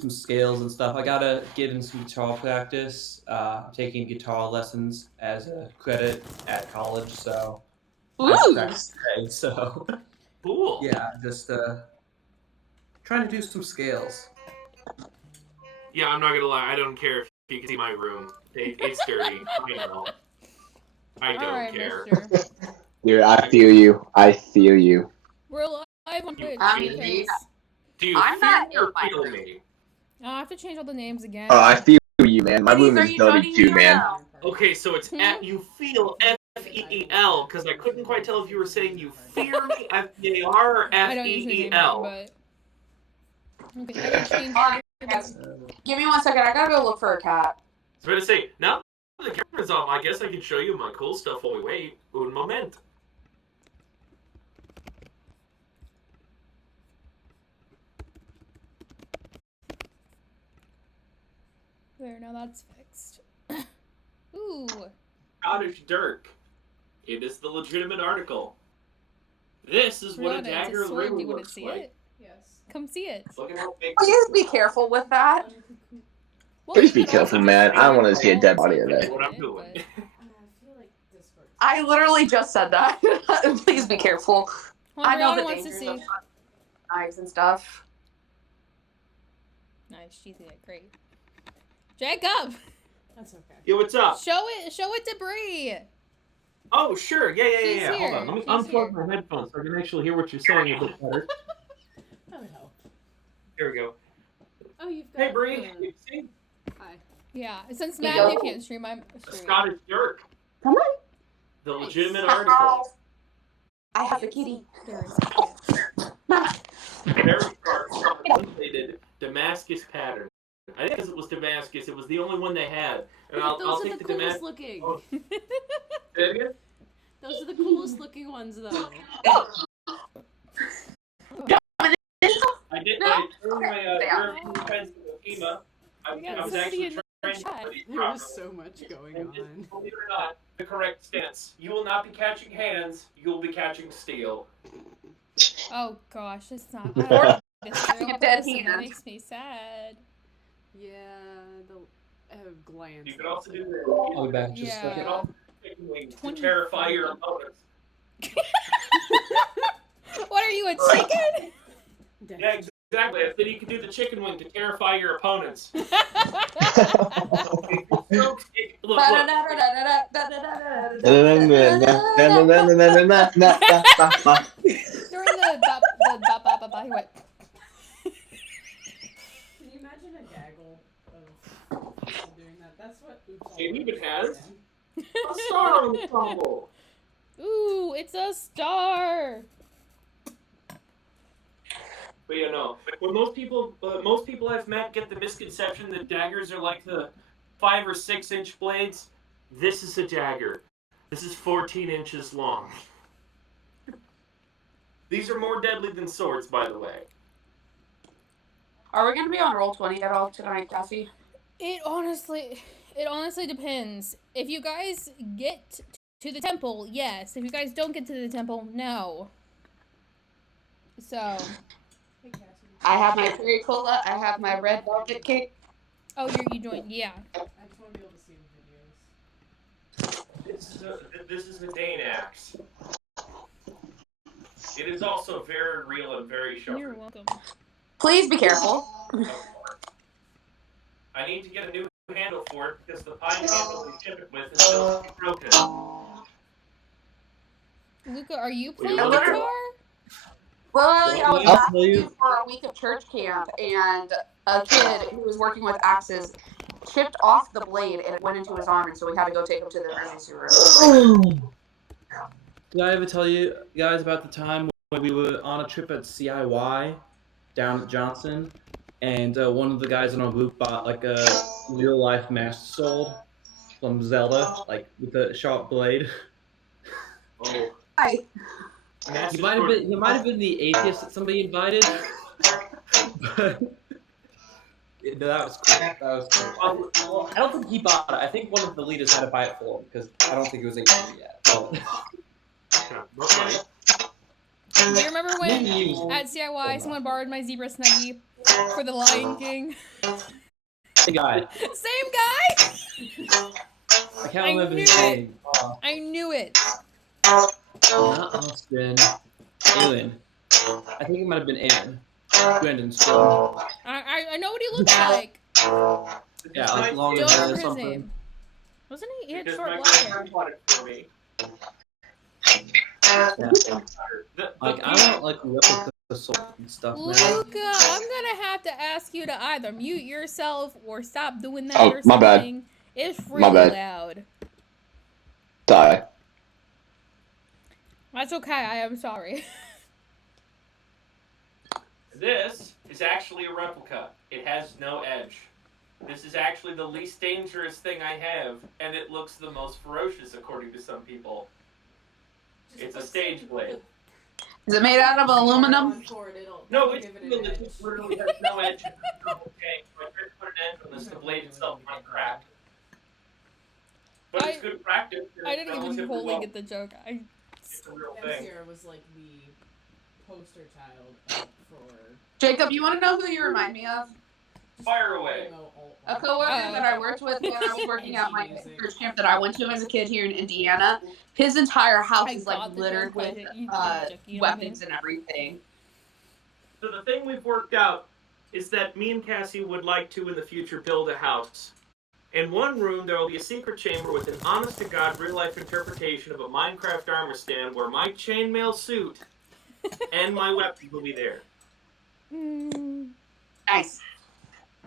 some scales and stuff. I gotta get in some guitar practice. I'm taking guitar lessons as a credit at college, so I have to Ooh. practice today. So Cool. yeah, just trying to do some scales. Yeah, I'm not gonna lie. I don't care if you can see my room. It's dirty. I know. I don't Alright, care. mister. Dude, I feel you. I feel you. We're live on Twitch I mean, because Do you I'm fear not me in or my feel room. me? I have to change all the names again. Oh, I feel you, man. My Ladies, room are is you dirty joining me too, or man. no? Okay, so it's at you feel FEEL because I couldn't quite tell if you were saying you fear me FEAR or I don't usually name it, FEEL. but okay, I can change Alright, it. guys. Give me 1 second. I gotta go look for a cat. I was going to say, now that the camera's off, I guess I can show you my cool stuff while we wait. Un moment. There, now that's fixed. Ooh. Scottish Dirk. It is the legitimate article. This is what a Rihanna, it's a dagger sword. Do really you want to looks see like. it? Yes. Come see it. Look at how big. Please be careful with that. Well, Please you be could careful, also man. just I don't stand want to see a tall dead and body say of That's that. what I'm it, doing. but- I literally just said that. Please be careful. Well, I know Brianna the wants to dangers see. of knives and stuff. Nice, she's it. Great. Jacob, That's okay. Yo, what's up? show it to Bree. Oh, sure. Yeah. She's Hold here. on. Let me She's unplug here. my headphones so I can actually hear what you're saying a bit better. That would help. Here we go. Oh, you've got. Hey, Bree. You see? Hi. Yeah, since You Matthew go. can't stream, I'm streaming. Scottish Dirk. Come on. The Nice. legitimate article. I have the kitty. There is a kid. Very sharp, unplated Damascus pattern. I think because it was Damascus, it was the only one they had. And I'll Those take are the the coolest Damascus. looking. Oh. Say it again? Those are the coolest looking ones, though. I did. No. I turned my Yeah. European friends to FEMA. We I got was somebody actually in the trained chat. for these There properly. was so much going And just, on. believe it or not, the correct stance. You will not be catching hands. You will be catching steel. Oh gosh, it's not. I don't like this real Dead person. That hand. makes me sad. Yeah, the glance. You can also do this. I'll be back just a You can second. Yeah. also do chicken wings to 20. terrify your opponents. What are you, a chicken? Yeah, exactly. I said you can do the chicken wing to terrify your opponents. Look. During the ba, he went. Can you imagine a gaggle of people doing that? That's what Oops All It Over even is. has a star on the crumble. Ooh, it's a star. But you know, when most people I've met get the misconception that daggers are like the 5 or 6 inch blades. This is a dagger. This is 14 inches long. These are more deadly than swords, by the way. Are we gonna be on Roll20 at all tonight, Cassie? It honestly depends. If you guys get to the temple, yes. If you guys don't get to the temple, no. So. Hey, Cassie. I have my cherry cola. I have my red velvet cake. Oh, you joined, yeah. I just want to be able to see the videos. This is a Dane axe. It is also very real and very sharp. You're welcome. Please be careful. I need to get a new handle for it because the pine handle we ship it with is still broken. Luca, are you playing you guitar? want- Literally, I was I'll back tell you. for a week of church camp, and a kid who was working with axes chipped off the blade, and it went into his arm, and so we had to go take him to the emergency room. Did I ever tell you guys about the time when we were on a trip at CIY down at Johnson, and one of the guys in our group bought like a real-life Master Sword from Zelda, like with a sharp blade? Oh. Hi. He might have been the atheist that somebody invited. But that was cool. That was cool. Well, I don't think he bought it. I think one of the leaders had to buy it for him because I don't think it was 18 yet. Do you remember when Maybe you- at CIY someone borrowed my zebra snuggie For the Lion King. The guy. Same guy? I can't remember his name. I knew it. Not Austin. Alan. I think it might have been Aaron. Brandon's twin. I know what he looks like. Yeah, like long Don't hair or remember his something. name. Wasn't he? He had Because short my black hair. girlfriend bought it for me. Yeah. The Like, I want, like, replica swords and stuff, man. Luca, I'm gonna have to ask you to either mute yourself or stop doing that Oh, or my bad. something. It's My really bad. loud. Die. That's okay, I am sorry. This is actually a replica. It has no edge. This is actually the least dangerous thing I have, and it looks the most ferocious according to some people. It's a stage blade. Is it made out of aluminum? No, it's steel. It just literally has no edge. Okay, so I tried to put an edge on this. The blade itself might crack. But it's good practice. I didn't even fully get the joke. It's a real thing. MCR was like the poster child for Jacob, you want to know who you remind me of? Fire away. A coworker that I worked with when I was working at my church camp that I went to as a kid here in Indiana. His entire house I is got like the littered joke, with but you can't, you know what I mean? weapons and everything. So the thing we've worked out is that me and Cassie would like to, in the future, build a house. In one room, there will be a secret chamber with an honest-to-God, real-life interpretation of a Minecraft armor stand where my chainmail suit and my weapons will be there. Nice.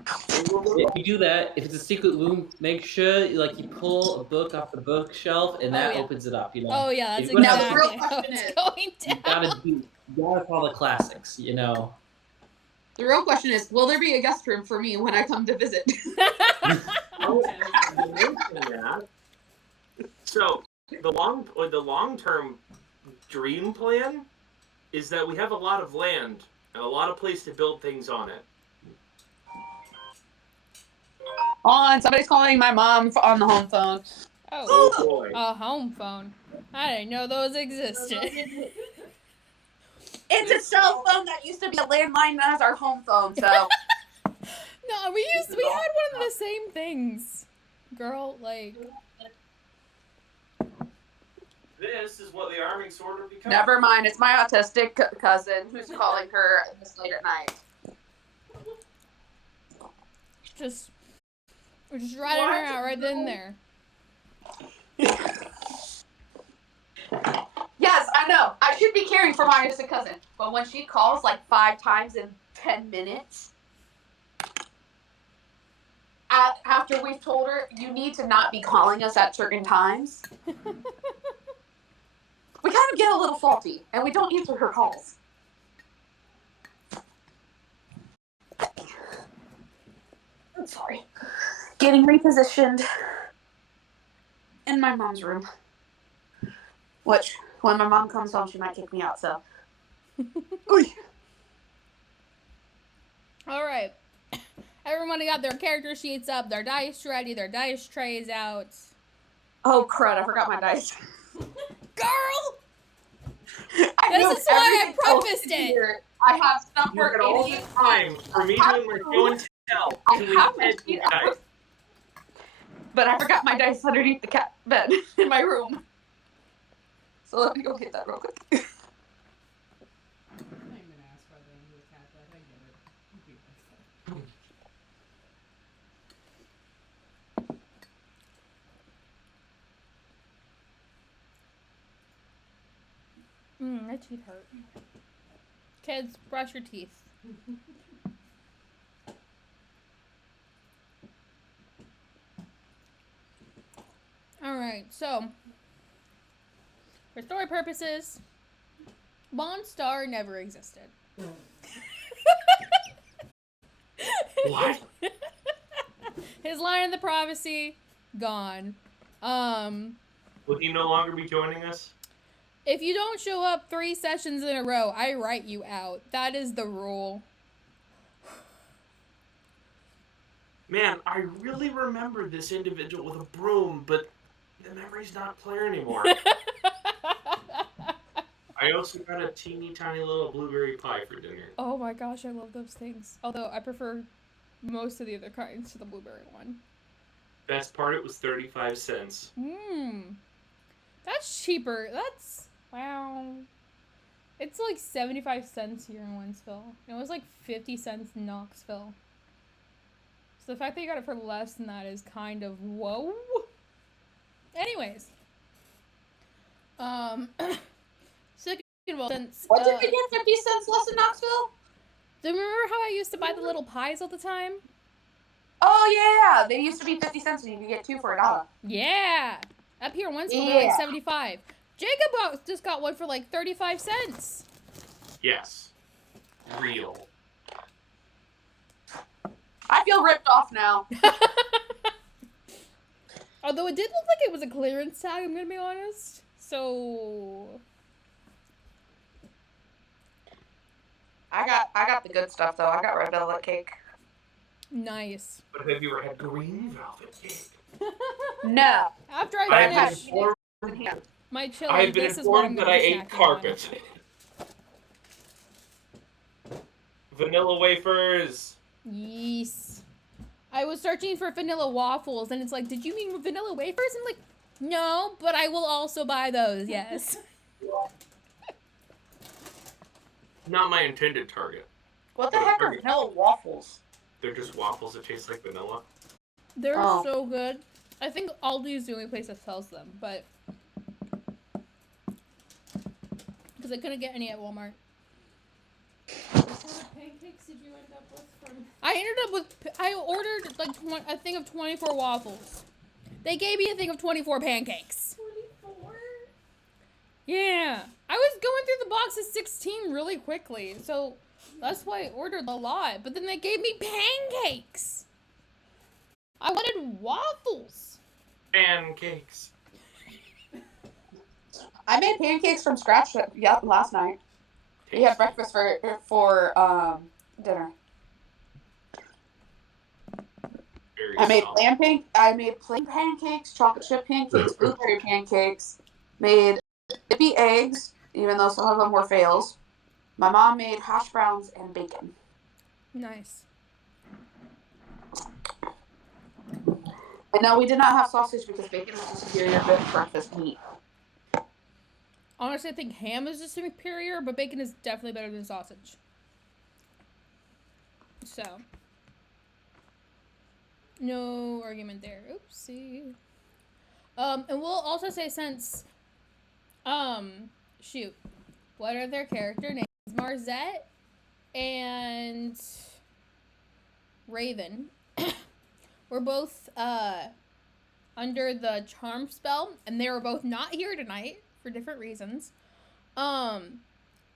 If you do that, if it's a secret room, make sure like you pull a book off the bookshelf and that opens it up. You know. Oh yeah, that's If you're gonna Now, have the real exactly how question it's is, going You down. gotta follow the classics. You know. the real question is, will there be a guest room for me when I come to visit? So the long-term dream plan is that we have a lot of land and a lot of place to build things on it. On, somebody's calling my mom on the home phone. Oh, Oh boy. a home phone. I didn't know those existed. It's a cell phone that used to be a landline as our home phone, so. No, we had one of the same things. Girl, like. This is what the arming sword will become. Never mind, it's my autistic cousin who's calling her this late at night. We're just riding her out right then and there. Yes, I know. I should be caring for my autistic cousin. But when she calls like 5 times in 10 minutes, after we've told her, you need to not be calling us at certain times, we kind of get a little faulty, and we don't answer her calls. I'm sorry. Getting repositioned in my mom's room. Which, when my mom comes home, she might kick me out, so. Alright. Everybody got their character sheets up, their dice ready, their dice trays out. Oh, crud, I forgot my dice. Girl! I This know is why I everything prefaced posted it. here. I have stuff You for get all the idiots. time for me doing my show and tell. I till we have my head sheet guys. out. But I forgot my dice underneath the cat bed in my room. So let me go get that real quick. I'm not even gonna ask why they into a cat bed. I get it. You do that. My teeth hurt. Kids, brush your teeth. Alright, so for story purposes, Monstar never existed. What? His line of the prophecy, gone. Will he no longer be joining us? If you don't show up 3 sessions in a row, I write you out. That is the rule. Man, I really remember this individual with a broom, but the memory's not clear anymore. I I also got a teeny tiny little blueberry pie for dinner. Oh my gosh, I love those things. Although I prefer most of the other kinds to the blueberry one. Best part, it was 35 cents. Mmm. That's cheaper. That's... Wow. It's like 75 cents here in Wentzville. It was like 50 cents in Knoxville. So the fact that you got it for less than that is kind of whoa. Anyways. Second of all, since... What did we get 50 cents less in Knoxville? Do you remember how I used to buy the little pies all the time? Oh, yeah. They used to be 50 cents and you could get 2 for $1. Yeah. Up here in Wentzville, they're like 75. Jacob just got one for like 35 cents. Yes. Real. I feel ripped off now. Although it did look like it was a clearance tag, I'm gonna be honest. So... I got the good stuff, though. I got red velvet cake. Nice. But have you ever had green velvet cake? No. After I I've been finish informed, my chili, I've been this is what I'm informed gonna that I be ate snacking on. carpet. Vanilla wafers. Yes. I was searching for vanilla waffles, and it's like, did you mean vanilla wafers? I'm like, no, but I will also buy those, yes. Not my intended target. What the heck are vanilla waffles? They're just waffles that taste like vanilla. They're Oh. so good. I think Aldi is the only place that sells them, but... Because I couldn't get any at Walmart. What kind of pancakes did you end up with from? I ended up with... I ordered, like, a thing of 24 waffles. They gave me a thing of 24 pancakes. 24? Yeah. I was going through the box of 16 really quickly, so that's why I ordered a lot. But then they gave me pancakes. I wanted waffles. Pancakes. I made pancakes from scratch. Last night. We had breakfast for dinner. Very I made solid. I made plain pancakes, chocolate chip pancakes, blueberry pancakes. Made dippy eggs, even though some of them were fails. My mom made hash browns and bacon. Nice. And no, we did not have sausage because bacon was a superior breakfast meat. Honestly, I think ham is just superior, but bacon is definitely better than sausage. So. No argument there. Oopsie. And we'll also say since, shoot. What are their character names? Marzette and Raven. We're both, under the charm spell, and they were both not here tonight for different reasons.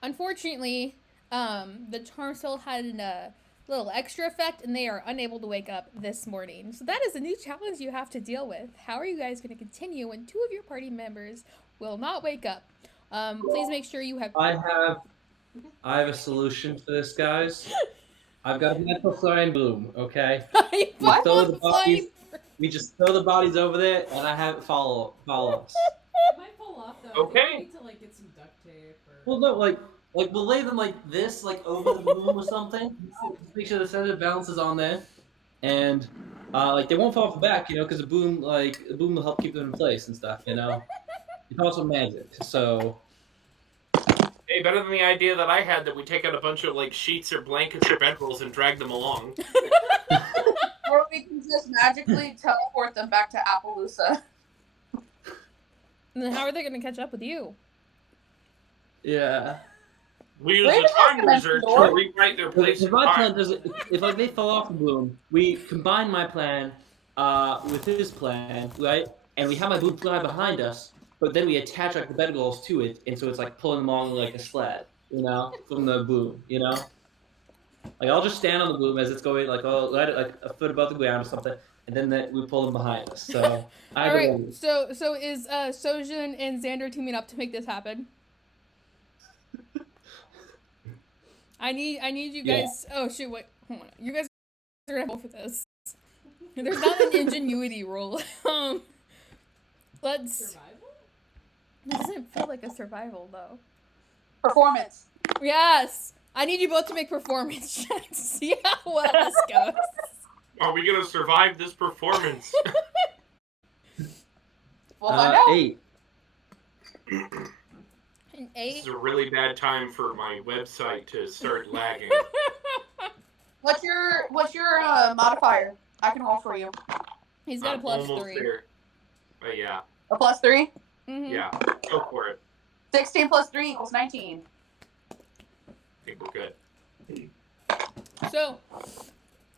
Unfortunately, the charm spell had a little extra effect, and they are unable to wake up this morning. So that is a new challenge you have to deal with. How are you guys going to continue when 2 of your party members will not wake up? Please make sure you have... I have a solution for this, guys. I've got a mental flame boom, okay? We just throw the bodies over there, and I have it follow us. It might fall off though. Okay. I think we need to like get some duct tape or. Well, no, like we'll lay them like this, like over the boom or something. Just make sure the center balances on there, and like they won't fall off the back, because the boom will help keep them in place and stuff, It's also magic, so. Hey, better than the idea that I had that we take out a bunch of like sheets or blankets or bedrolls and drag them along. Or we can just magically teleport them back to Appaloosa. And then how are they going to catch up with you? Yeah. We use Raven the has time to wizard mention to Lord. rewrite their place. If my plan doesn't, if like they fall off the boom, we combine my plan with his plan, right? And we have my boom fly behind us, but then we attach like the bedrolls to it, and so it's like pulling them along like a sled, from the boom, Like I'll just stand on the boom as it's going, like I'll let it like a foot above the ground or something, and then we pull them behind us. So I All right. So is Sojun and Xander teaming up to make this happen? I need you guys. Yeah. Oh shoot! Wait, hold on. You guys are gonna help with this. There's not an ingenuity roll. Let's. Survival? It doesn't feel like a survival though. Performance. Yes. I need you both to make performance checks. See how well this goes. Are we gonna survive this performance? We'll find out. 8. An This 8. is a really bad time for my website to start lagging. What's your modifier? I can roll for you. He's got a plus Almost 3. there. But yeah, A plus 3. Mm-hmm. yeah, go for it. 16 plus 3 equals 19. I think we're good. So,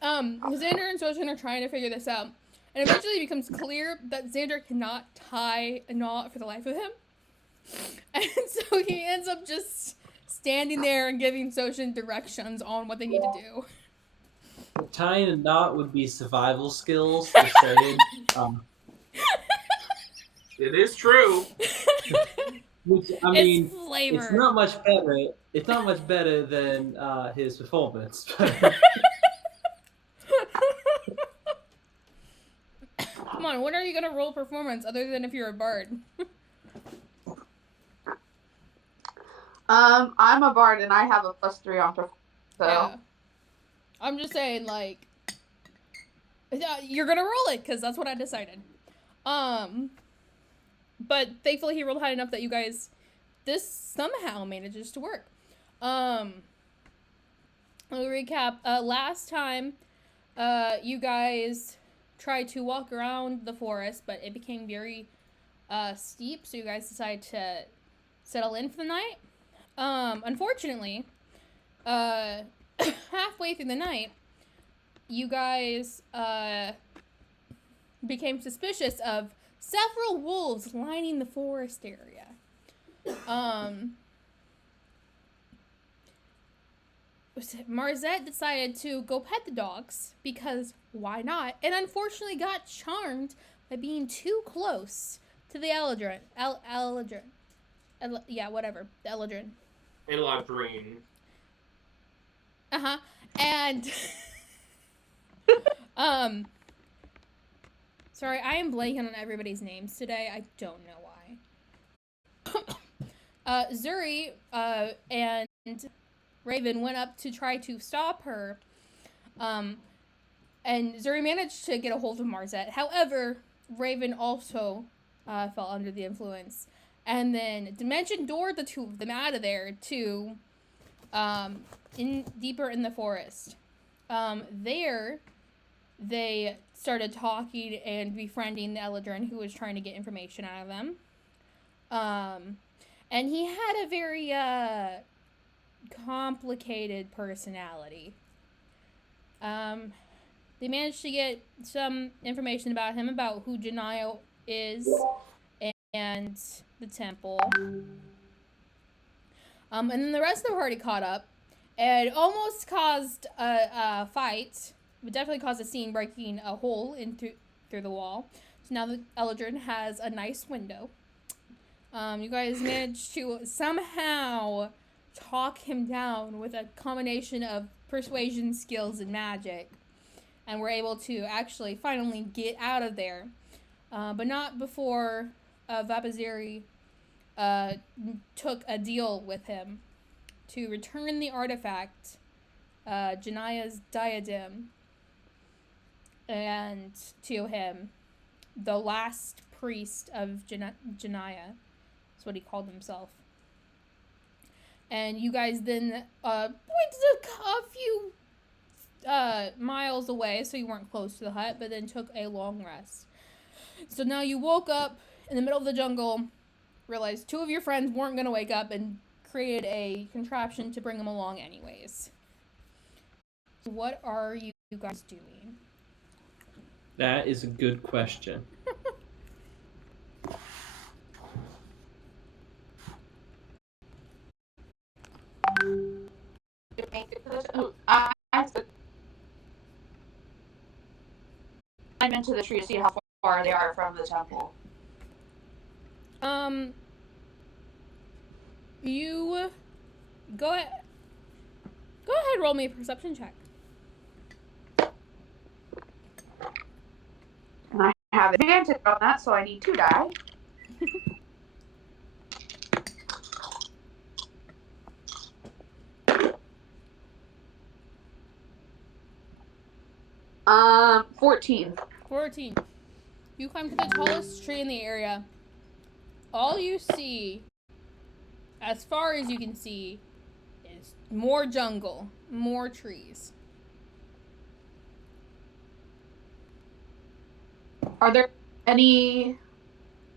Xander and Soshin are trying to figure this out. And eventually it becomes clear that Xander cannot tie a knot for the life of him. And so he ends up just standing there and giving Soshin directions on what they need to do. Tying a knot would be survival skills, just saying. It is true. Which, I mean, It's flavor. it's not much better. It's not much better than his performance. Come on, when are you gonna roll performance other than if you're a bard? I'm a bard and I have a plus 3 on performance. So. Yeah. I'm just saying, like, you're gonna roll it because that's what I decided. But thankfully he rolled high enough that you guys, this somehow manages to work. I'll recap. Last time, you guys tried to walk around the forest, but it became very steep, so you guys decided to settle in for the night. Unfortunately, halfway through the night, you guys became suspicious of several wolves lining the forest area. Marzette decided to go pet the dogs because why not? And unfortunately got charmed by being too close to the Eladrin. Yeah, whatever. The Eladrin. Eladrin. Uh-huh. And sorry, I am blanking on everybody's names today. I don't know why. Zuri and Raven went up to try to stop her. And Zuri managed to get a hold of Marzette. However, Raven also fell under the influence. And then Dimension doored the two of them out of there to deeper in the forest. There, they started talking and befriending the Eladrin, who was trying to get information out of them. And he had a very complicated personality. They managed to get some information about him, about who Janio is and the temple. And then the rest of the party caught up and almost caused a fight. It definitely caused a scene, breaking a hole in through the wall. So now the Eladrin has a nice window. You guys managed to somehow talk him down with a combination of persuasion skills and magic. And were able to actually finally get out of there. But not before Vapaziri took a deal with him to return the artifact, Janaya's diadem, and to him, the last priest of Janaya. That's what he called himself. And you guys then pointed a few miles away, so you weren't close to the hut, but then took a long rest. So now you woke up in the middle of the jungle, realized two of your friends weren't going to wake up, and created a contraption to bring them along anyways. What are you guys doing? That is a good question. I'm into the tree to see how far they are from the temple. You go ahead, roll me a perception check. And I have advantage on that, so I need 2 die. 14. 14. You climb to the tallest tree in the area. All you see, as far as you can see, is more jungle, more trees. Are there any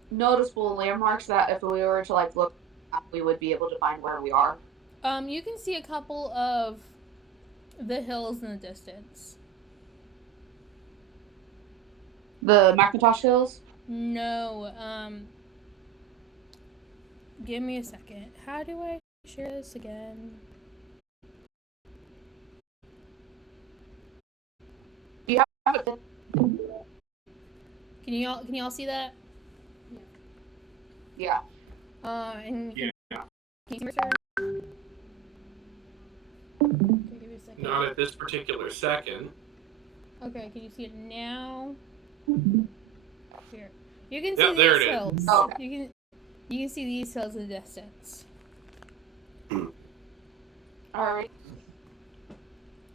noticeable landmarks that if we were to like look at, we would be able to find where we are? You can see a couple of the hills in the distance. The Macintosh Hills? No, give me a second. How do I share this again? Do you have it? Can y'all see that? Yeah. And Yeah. can you see my server? Okay, give me a second. Not at this particular second. Okay, can you see it now? Here. You can Yeah, see there these it is. hills. Oh, okay. You can see these hills in the distance. Alright.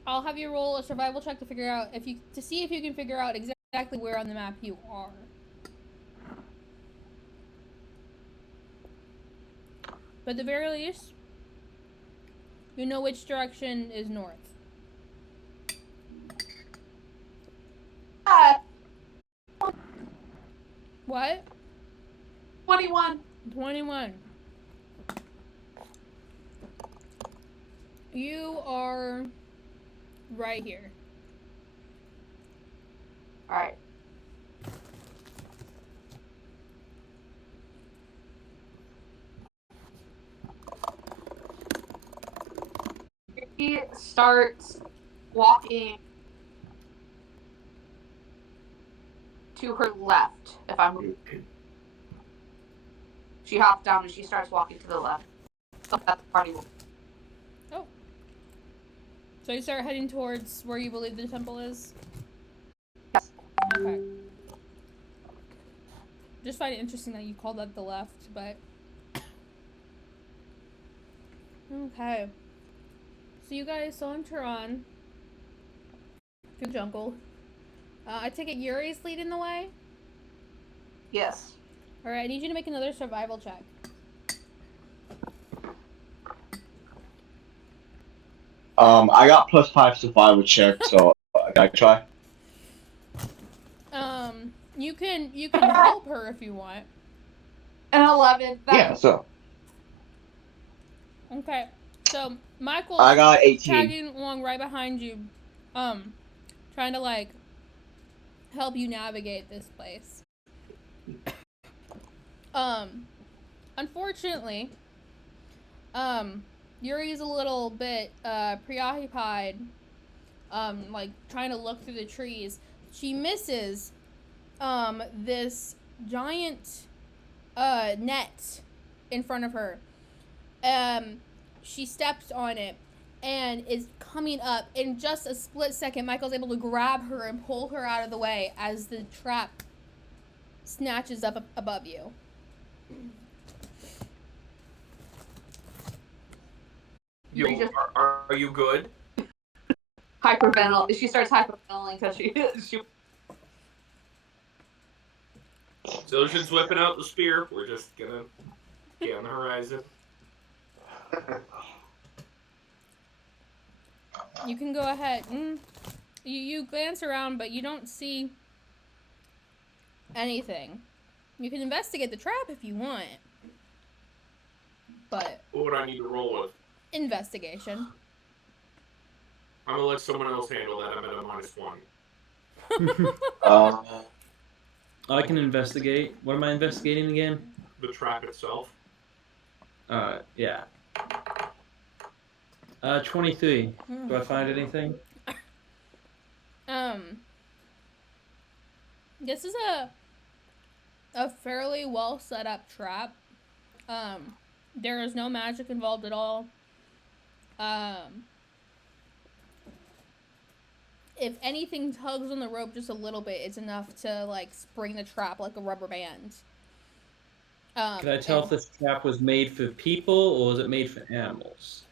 I'll have you roll a survival check to figure out to see if you can figure out exactly where on the map you are. But at the very least, you know which direction is north. What? 21. 21. You are right here. Alright. He starts walking to her left, if I'm... She hops down and she starts walking to the left. So that's the party. Oh. So you start heading towards where you believe the temple is? Yes. Okay. Just find it interesting that you called that the left, but... Okay. So you guys saunter on through the jungle. I take it Yuri's leading the way? Yes. Alright, I need you to make another survival check. I got +5 survival check, so I gotta try. You can help her if you want. An 11. Yeah, so Okay. So Michael's I got 18. tagging along right behind you, trying to like help you navigate this place. Unfortunately, Yuri's a little bit preoccupied, like trying to look through the trees. She misses this giant net in front of her. She steps on it and is coming up. In just a split second, Michael's able to grab her and pull her out of the way as the trap snatches up above you. Are you good? Hyperventil. She starts hyperventilating because she. Zildjian's whipping out the spear. We're just gonna get on the horizon. You can go ahead. You glance around, but you don't see anything. You can investigate the trap if you want. But What would I need to roll with? investigation. I'm gonna let someone else handle that. I'm at a -1. I can investigate. What am I investigating again? The trap itself. Yeah. 23. Do I find anything? This is a fairly well set up trap. There is no magic involved at all. If anything tugs on the rope just a little bit, it's enough to like spring the trap like a rubber band. Can I tell if this trap was made for people or was it made for animals?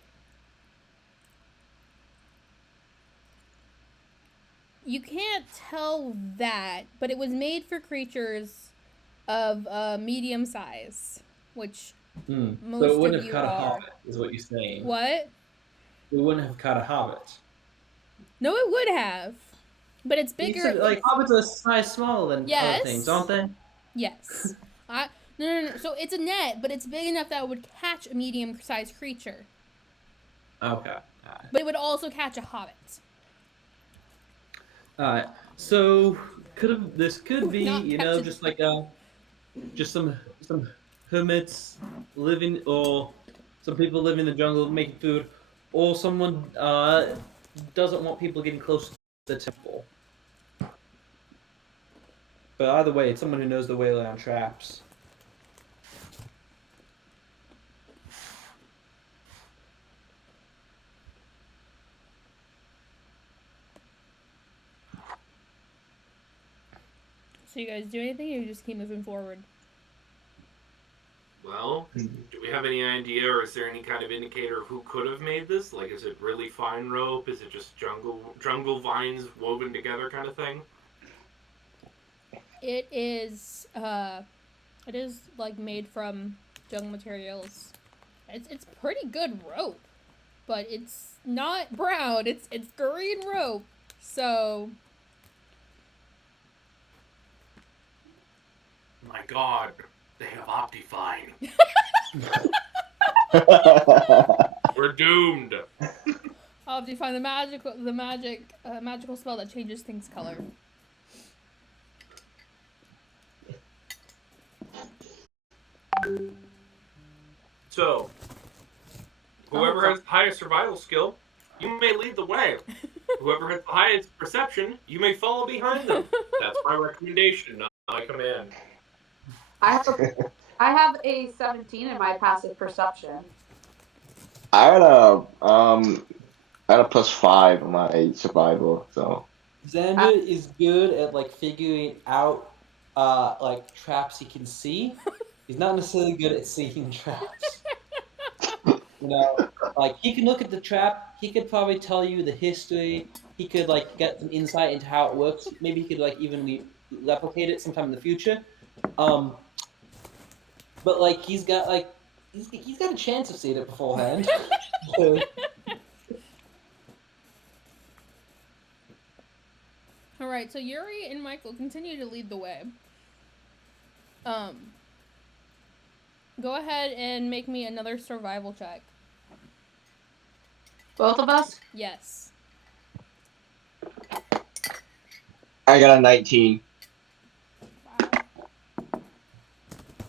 You can't tell that, but it was made for creatures of medium size, which So most it of wouldn't have you caught a are. hobbit, is what you're saying. What? It wouldn't have caught a hobbit. No, it would have, but it's You bigger. said, like, hobbits are a size smaller than other things, aren't they? Yes. No. So it's a net, but it's big enough that it would catch a medium-sized creature. Okay. But it would also catch a hobbit. Alright. So this could be, Not you know, catch just like just some hermits living, or some people living in the jungle making food, or someone doesn't want people getting close to the temple. But either way, it's someone who knows the way around traps. So you guys do anything, or you just keep moving forward? Well, do we have any idea, or is there any kind of indicator of who could have made this? Like, is it really fine rope? Is it just jungle vines woven together kind of thing? It is like made from jungle materials. It's pretty good rope, but it's not brown. It's green rope. So My God, they have Optifine. We're doomed. I'll have to find the magical spell that changes things color. So, whoever has the highest survival skill, you may lead the way. Whoever has the highest perception, you may follow behind them. That's my recommendation, not my command. I have a 17 in my passive perception. I had a +5 on my survival, so. Xander is good at like figuring out like traps he can see. He's not necessarily good at seeing traps. You know, like he can look at the trap, he could probably tell you the history, he could like get some insight into how it works. Maybe he could like even replicate it sometime in the future. But like he's got a chance of seeing it beforehand. All right, so Yuri and Michael continue to lead the way. Go ahead and make me another survival check. Both of us? Yes. I got a 19. Wow.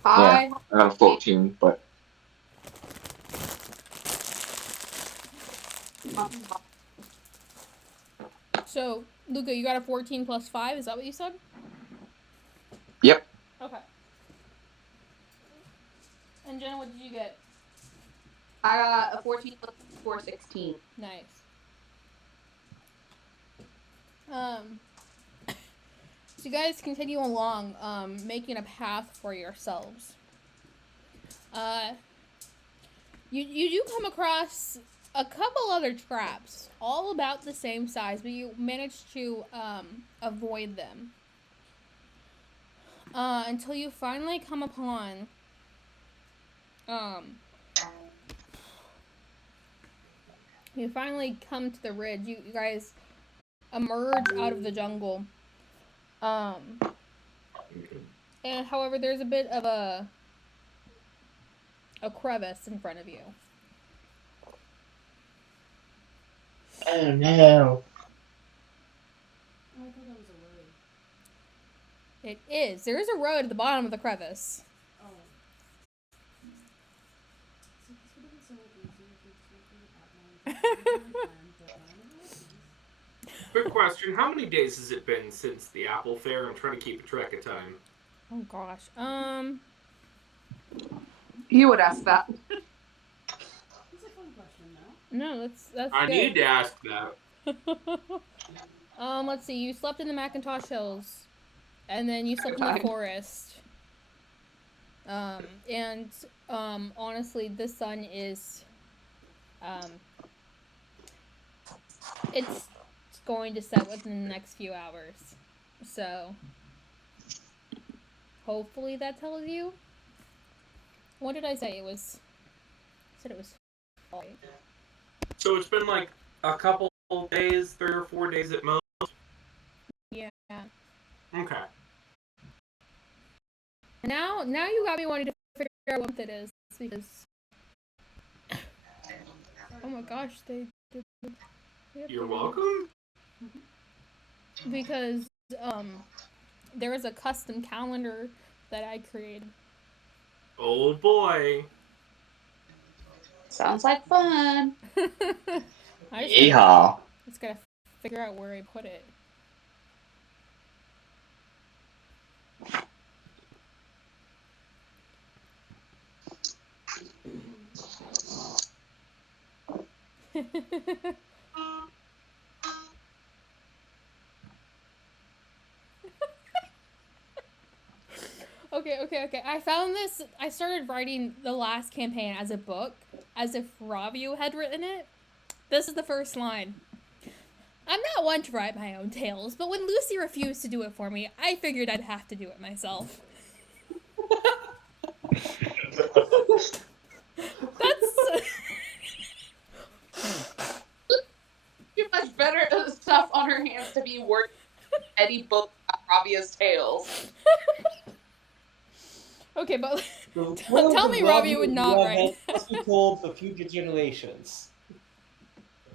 I got a 14, but. So, Luca, you got a 14 plus 5, is that what you said? Yep. Okay. And Jenna, what did you get? I got a 14 plus 4, 16. Nice. So you guys continue along, making a path for yourselves. You do come across a couple other traps, all about the same size, but you manage to avoid them. Until you finally come upon you finally come to the ridge. You guys emerge out of the jungle. And however, there's a bit of a crevice in front of you. Oh no. Oh, I thought that was a road. It is. There is a road at the bottom of the crevice. Oh. So this would have been so much easier if we took it at Quick question, how many days has it been since the Apple Fair? I'm trying to keep a track of time. Oh gosh. You would ask that. It's a fun question, though. No, that's I good. need to ask that. Let's see. You slept in the Macintosh Hills, and then you slept in the forest. And honestly, the sun is, it's going to set within the next few hours. So, hopefully that tells you. What did I say? I said it was fall. So it's been like a couple days, 3 or 4 days at most. Yeah. Okay. Now you got me wanting to figure out what it is because. Oh my gosh, they did. You're welcome. Because there was a custom calendar that I created. Oh boy. Sounds like fun. I Yeehaw. just gotta figure out where I put it. Okay. I found this. I started writing the last campaign as a book, as if Ravio had written it. This is the first line. I'm not one to write my own tales, but when Lucy refused to do it for me, I figured I'd have to do it myself. That's... Too much better stuff on her hands to be working any book about Ravia's tales. Okay, but So, tell me Ravio would not write. Must be told for future generations.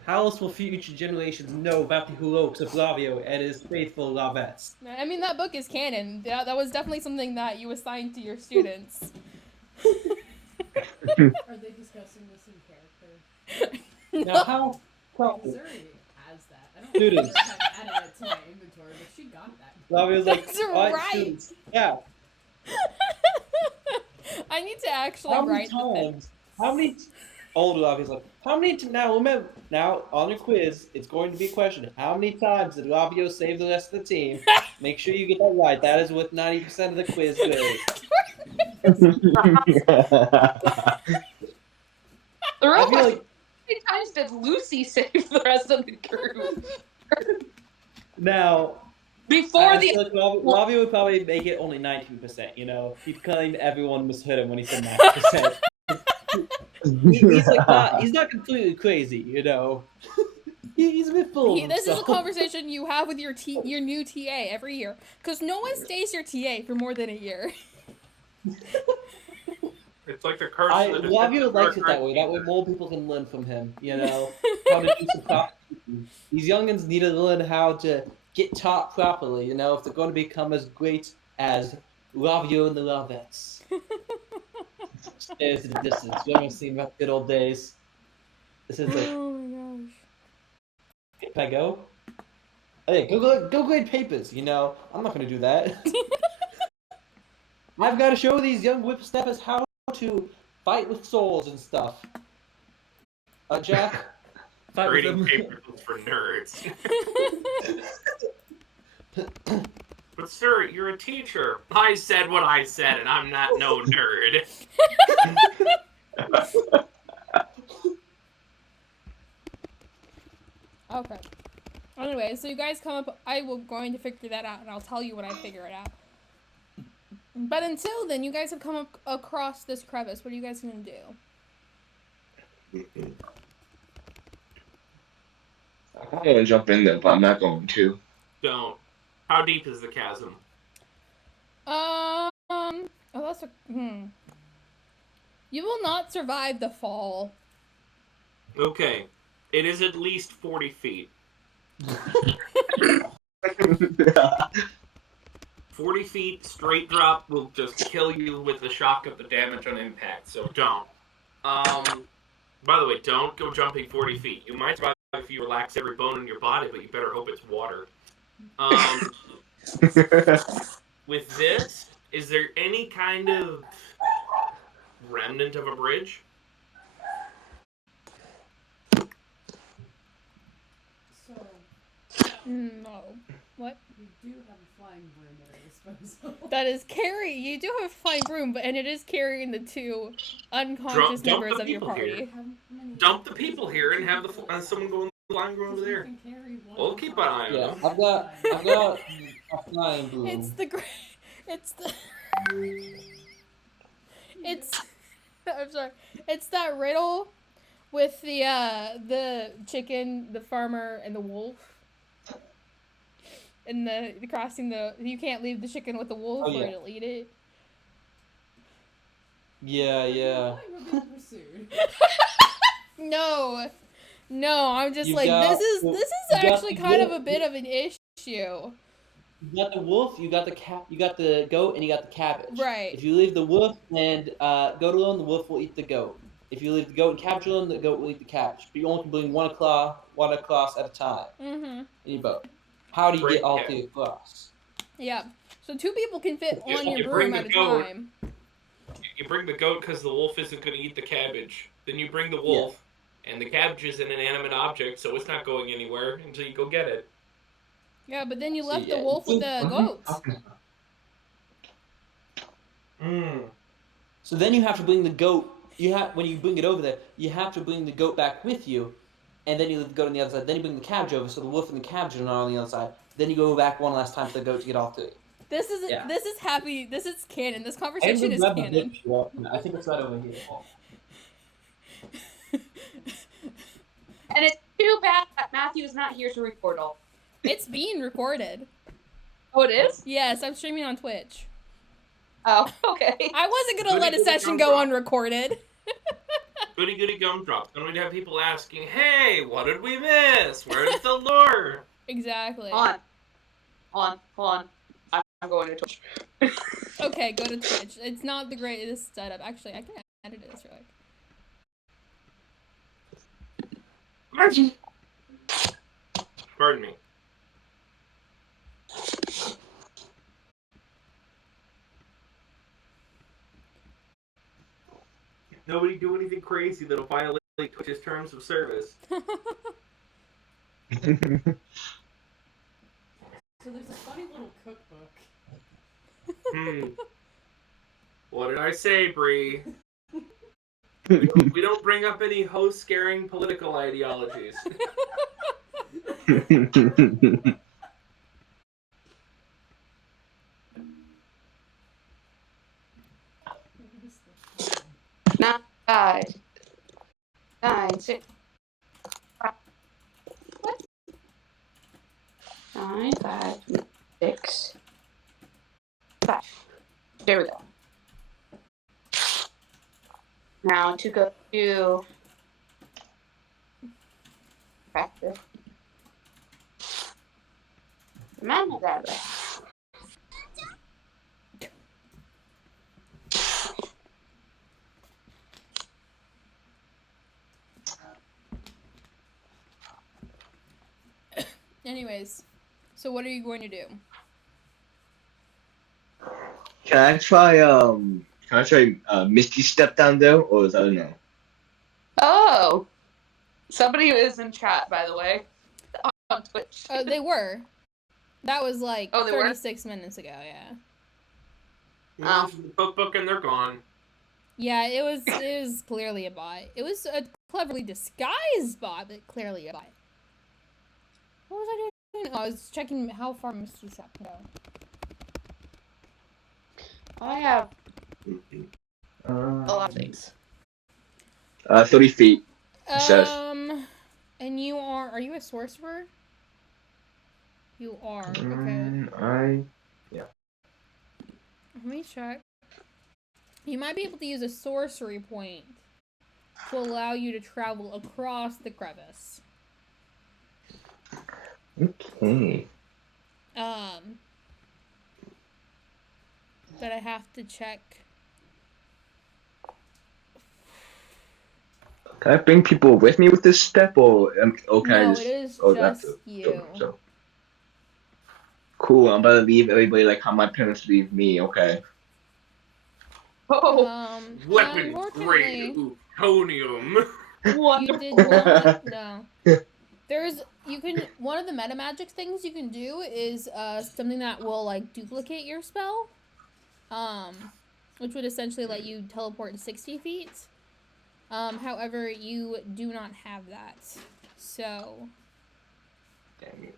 How else will future generations know about the heroics of Ravio and his faithful Lavettes? I mean, that book is canon. That was definitely something that you assigned to your students. Are they discussing this in character? Now, how? Missouri has that. I don't Students. know if I've added it to my inventory, but she got that. Ravio's like, That's alright, right. students, yeah. I need to actually How many write the thing. times? How many? Old Ravio's like, how many? Now remember, now on your quiz, it's going to be a question. How many times did Ravio save the rest of the team? Make sure you get that right. That is with 90% of the quiz grade. The real I feel question: like how many times did Lucy save the rest of the group? now. Before I the feel like Ravio would probably make it only 19%. You know, he'd claim everyone misheard him when he said 90%. He's like not. He's not completely crazy. You know. He's a bit full of This is a himself. conversation you have with your new TA every year, because no one stays your TA for more than a year. It's like the curse I of the Ravio likes it that bureaucrat. way. That way, more people can learn from him. You know, how to do some prostitution. These youngins need to learn how to get taught properly. You know, if they're going to become as great as Ravio and the Lavettes. Stares at a distance. You haven't seen about good old days. This is like, Oh my gosh. can I go? Hey, go grade papers. You know, I'm not going to do that. I've got to show these young whippersnappers how to fight with swords and stuff. Jack, fight with Grading them. papers for nerds. But sir, you're a teacher. I said what I said, and I'm not no nerd. Okay. Anyway, so you guys come up. I will going to figure that out, and I'll tell you when I figure it out. But until then, you guys have come up across this crevice. What are you guys gonna do? I'm gonna jump in there, but I'm not going to. Don't. How deep is the chasm? Oh, that's a You will not survive the fall. Okay. It is at least 40 feet. 40 feet straight drop will just kill you with the shock of the damage on impact, so don't. By the way, don't go jumping 40 feet. You might survive if you relax every bone in your body, but you better hope it's water. With this, is there any kind of remnant of a bridge? So, No. What? we do have a flying broom at our disposal. That is Carrie. You do have a flying broom, and it is carrying the two unconscious Dump members the of your people here. party. How many Dump the people here and have someone go in line over You there. can carry one We'll keep an eye on Yeah, them. I've got a fly in blue. It's the great. It's the. It's. I'm sorry. It's that riddle with the chicken, the farmer, and the wolf. And the crossing the. You can't leave the chicken with the wolf Oh, or yeah. it'll eat it. Yeah, yeah. We're being pursued. No. No, I'm just You like got- this is you got actually the kind of a wolf. bit of an issue. You got the wolf, you got the goat, and you got the cabbage. Right. If you leave the wolf and goat alone, the wolf will eat the goat. If you leave the goat and cabbage alone, the goat will eat the cabbage. But you only can bring one across at a time Mm-hmm. in your boat. How do you Bring get all it. 3 across? Yeah. So 2 people can fit You- on you your bring broom the at a goat. time. You bring the goat because the wolf isn't going to eat the cabbage. Then you bring the wolf, and the cabbage is an inanimate object, so it's not going anywhere until you go get it. Yeah, but then you So, left yeah, the wolf with the What are you goats. talking about? So then you have to bring the goat. When you bring it over there, you have to bring the goat back with you, and then you leave the goat on the other side. Then you bring the cabbage over, so the wolf and the cabbage are not on the other side. Then you go back one last time for the goat to get off to it. This is Yeah. this is happy. This is canon. This I conversation can is grab my book canon. if you want. I think it's right over here. And it's too bad that Matthew's not here to record all. It's being recorded. Oh, it is? Yes, I'm streaming on Twitch. Oh, okay. I wasn't gonna let a Goody, goody, session gum go drop. unrecorded. Goody goody gumdrops. Then we'd have people asking, "Hey, what did we miss? Where's the lore?" Exactly. Hold on. I'm going to Twitch. Okay, go to Twitch. It's not the greatest setup. Actually, I can edit this real quick. Pardon me. Nobody do anything crazy that'll violate Twitch's terms of service. So there's a funny little cookbook. What did I say, Bree? We don't bring up any host-scaring political ideologies. Nine, 5, 9, 6. What? 9, 5, 6, 5. There we go. Now to go to practice. Mama that way. Anyways, so what are you going to do? Can I try Misty Step down there, or is that a no? Oh, somebody is in chat, by the way, on Twitch. They were. That was like Oh, they were? 36 minutes ago, yeah. You mentioned the cookbook and they're gone. Yeah, it was clearly a bot. It was a cleverly disguised bot, but clearly a bot. What was I doing? Oh, I was checking how far Misty Step can go. I have a lot of things. 30 feet. It says. And you are you a sorcerer? You are, okay. Let me check. You might be able to use a sorcery point to allow you to travel across the crevice. Okay. But I have to check. Can I bring people with me with this step, or can I No, just? it is Oh, that's just it. you. So. Cool. I'm about to leave everybody like how my parents leave me. Okay. Oh, Weapon unfortunately, grade plutonium. what? you did not. No. One of the meta magic things you can do is something that will like duplicate your spell, which would essentially let you teleport 60 feet. However, you do not have that, so Dang it.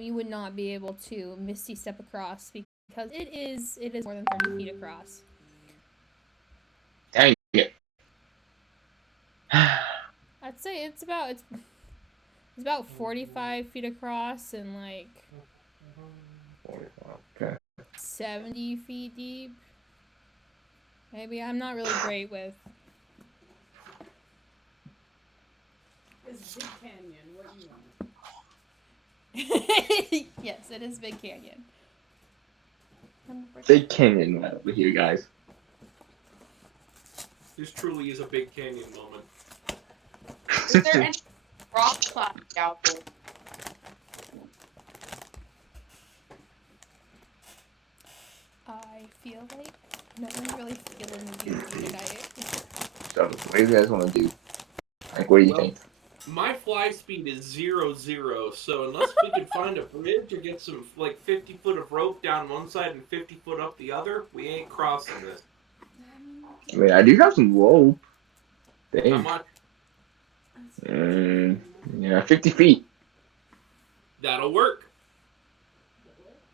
You would not be able to Misty Step across because it is more than 30 feet across. Dang it. I'd say it's about 45 feet across and like Okay. 70 feet deep. Maybe I'm not really great with. It's Big Canyon. What do you want? Yes, it is Big Canyon. Big Canyon right over here, guys. This truly is a big canyon moment. Is there any rock climbing out there? I feel like no one's really feeling the beauty tonight. So, what do you guys want to do? Like, what do you think? My fly speed is 0-0, so unless we can find a bridge or get some like 50 foot of rope down one side and 50 foot up the other, we ain't crossing this. I mean, I do have some rope. How Dang. much? Yeah, 50 feet. That'll work.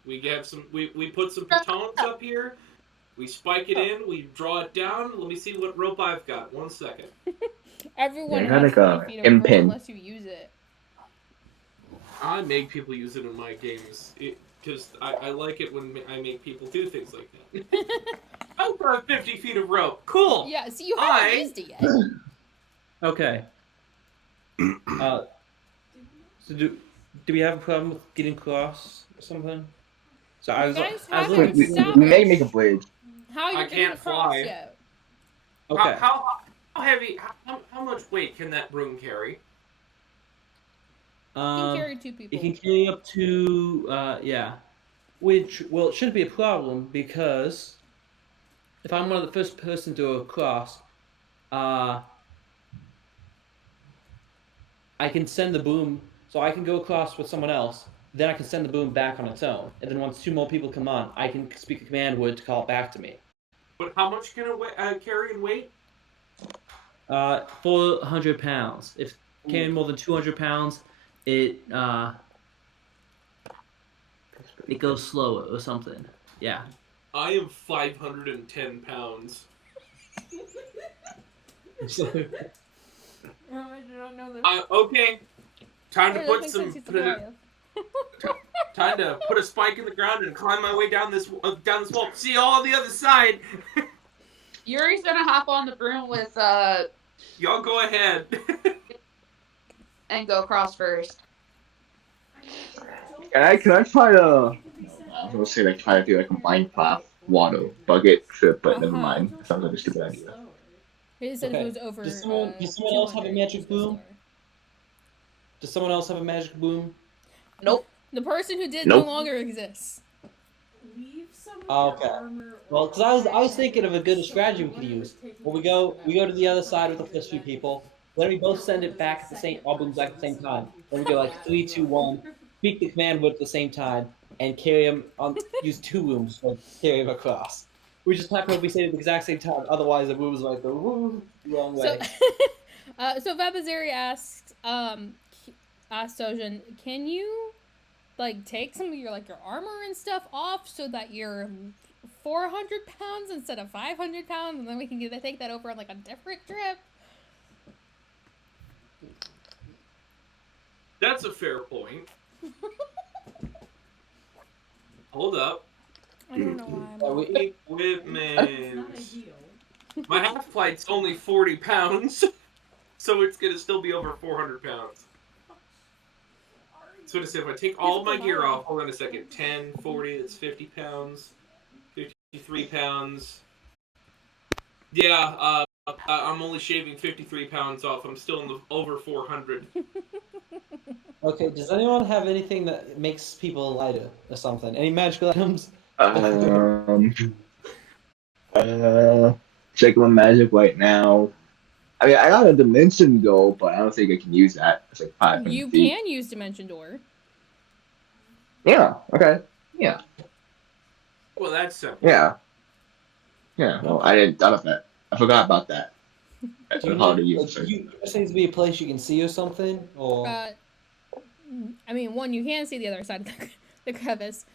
We have some. We put some pitons up here. We spike it in. We draw it down. Let me see what rope I've got. 1 second. Everyone Yeah, has like a 20 feet of rope M-pin. unless you use it. I make people use it in my games because I like it when I make people do things like that. I've got 50 feet of rope. Cool. Yeah, see, you haven't used it yet. Okay. So do we have a problem with getting across or something? So I You was guys I was haven't looking. We may make a bridge. How are you I getting can't across fly. yet? Okay. How heavy? How much weight can that broom carry? You can carry 2 people. It can carry up to yeah, which well it shouldn't be a problem because if I'm one of the first person to go across, I can send the boom, so I can go across with someone else. Then I can send the boom back on its own, and then once 2 more people come on, I can speak a command word to call it back to me. But how much can it carry in weight? 400 pounds. If carrying more than 200 pounds, it goes slower or something. Yeah. I am 510 pounds. Oh, I do not know this. Okay. Time to Hey, that put makes some. sense, he's a Goliath. Time to put a spike in the ground and climb my way down this wall. See you all on the other side. Yuri's gonna hop on the broom with Y'all go ahead. and go across first. Can I try to? I was gonna say like try to do like a Minecraft water bucket trip, but never mind. Sounds like a stupid idea. He said if Okay. it was over. Does someone else have a 200, magic just go boom? slower. Does someone else have a magic boom? Nope. The person who did Nope. no longer exists. Leave some of Oh, your okay. armor Well, because I was thinking of a good strategy we could use. Well, we go to the other side with the first few people. Then we both send it back at the same, all booms back at the same time. Then we go like 3, 2, 1. Speak the command word at the same time and carry them on. Use 2 booms to carry them across. We just happen to be saying it at the exact same time. Otherwise, the booms like go woo wrong way. So Vabazeri asks, Sojin, can you like take some of your your armor and stuff off so that you're 400 pounds instead of 500 pounds, and then we can take that over on a different trip? That's a fair point. Hold up. I don't know why. Equipment. My half flight's only 40 pounds, so it's gonna still be over 400 pounds. So if I take all of my gear off, hold on a second, 10, 40, that's 50 pounds, 53 pounds. Yeah, I'm only shaving 53 pounds off. I'm still in the over 400. Okay, does anyone have anything that makes people lighter or something? Any magical items? Checking my magic right now. I mean, I got a dimension goal, but I don't think I can use that. It's like 500 You feet. can use Dimension Door. Yeah. Okay. Yeah. Well, that's simple. Yeah. Yeah. Well, I didn't thought of that. I forgot about that. Do you How do need, you like, say? you just needs to be a place you can see or something, or I mean, one, you can see the other side of the crevice.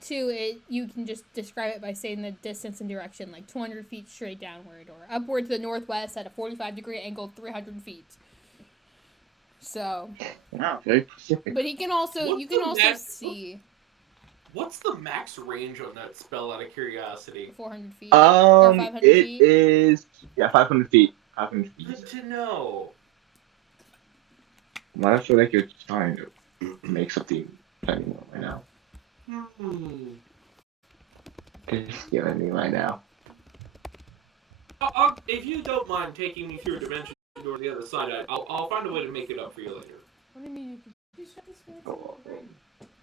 Two, you can just describe it by saying the distance and direction, like 200 feet straight downward, or upward to the northwest at a 45-degree angle, 300 feet. So, Wow, very specific. but he can also, What's you can the also max- see What's the max range on that spell, out of curiosity? 400 feet or 500 It feet. is 500 feet. 500 feet. Good to know. Well, I feel like you're trying to make something funny right now. Just killing me right now. If you don't mind taking me through a dimension door to the other side, I'll find a way to make it up for you later. What do you mean? You shut this way Oh, to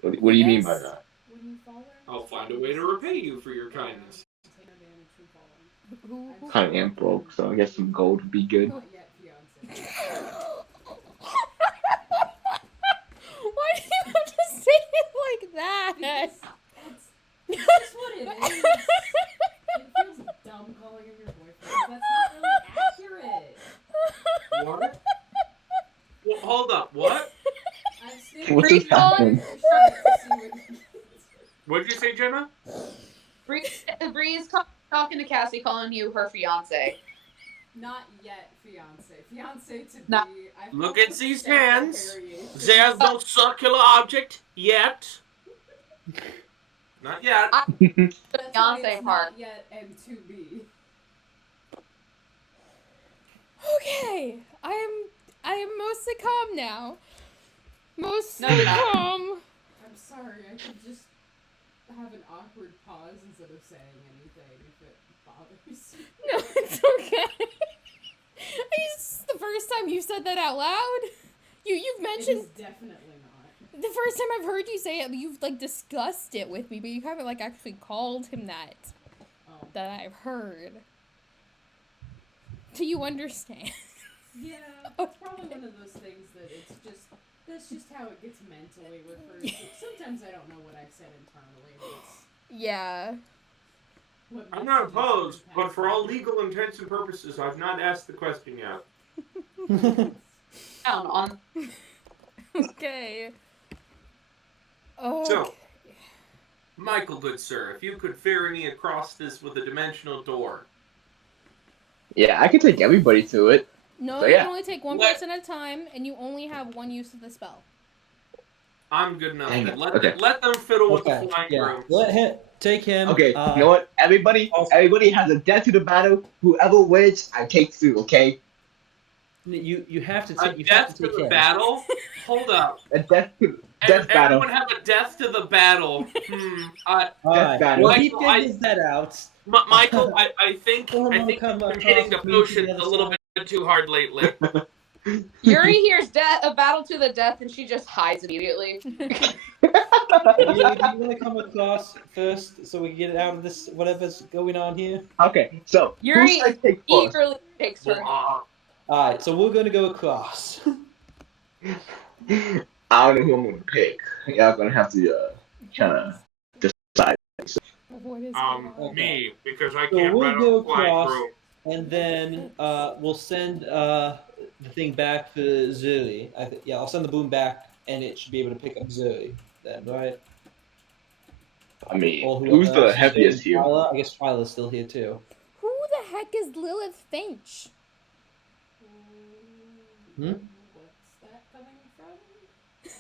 the ring. What do you mean by Yes. that? When you fall there, I'll find a way to repay you for your kindness. take no damage from falling. Who? Kind of am broke, so I guess some gold would be good. Not yet, fiance. Why do you have to say it like that? It's just what it is. It feels dumb calling him your boyfriend. That's not really accurate. What? Well, hold up. What? I'm still What just happened? What did you say, Jenna? Bree's talking to Cassie, calling you her fiance. Not yet, fiance. Fiance to No. be. I Look felt at some these sexual hands. variation. There's no circular object yet. Not yet. That's why Fiance it's part. not yet and to be. Okay, I am mostly calm now. Mostly No, you're not. calm. I'm sorry, I could just have an awkward pause instead of saying anything if it bothers you. No, it's okay. This is the first time you said that out loud. You've It mentioned is definitely not. the first time I've heard you say it. You've like discussed it with me, but you haven't like actually called him that Oh. that I've heard. Do you understand? Yeah, it's probably one of those things that that's just how it gets mentally referred to. Sometimes I don't know what I've said internally. It's Yeah. what I'm not messages opposed, are but for all passed. legal intents and purposes, I've not asked the question yet. Down on. Okay. Okay. So, Michael, good sir, if you could ferry me across this with a dimensional door. Yeah, I can take everybody to it. No, So, you yeah. can only take one Let- person at a time, and you only have one use of the spell. I'm good enough. Dang Then. it. Let, Okay. let them fiddle with okay, the flying yeah. brooms. Let him take him. Okay, you know what? Everybody has a death to the battle. Whoever wins, I take through. Okay, You have to A take. You have death to to take the him. battle? Hold up. a death battle. Everyone have a death to the battle. All right. battle. Well, he Michael, figures that out. Michael, I think Someone will you've come been across hitting the with me to the potion other a little side. bit too hard lately. Yuri hears a battle to the death, and she just hides immediately. Yuri, do you want to come across first so we can get out of this whatever's going on here? Okay, so Yuri who's gonna take first? eagerly takes her. Blah. All right, so we're going to go across. I don't know who I'm gonna pick. Y'all gonna have to kind of decide. What is going on? Me, because I So can't we'll ride go a flying across, broom. and then we'll send the thing back for Zuri. Yeah, I'll send the boom back, and it should be able to pick up Zuri then, right? I mean, Or who's whoever the else is there. heaviest here? Twyla? I guess Twyla's still here too. Who the heck is Lilith Finch? Hmm? What's that coming from?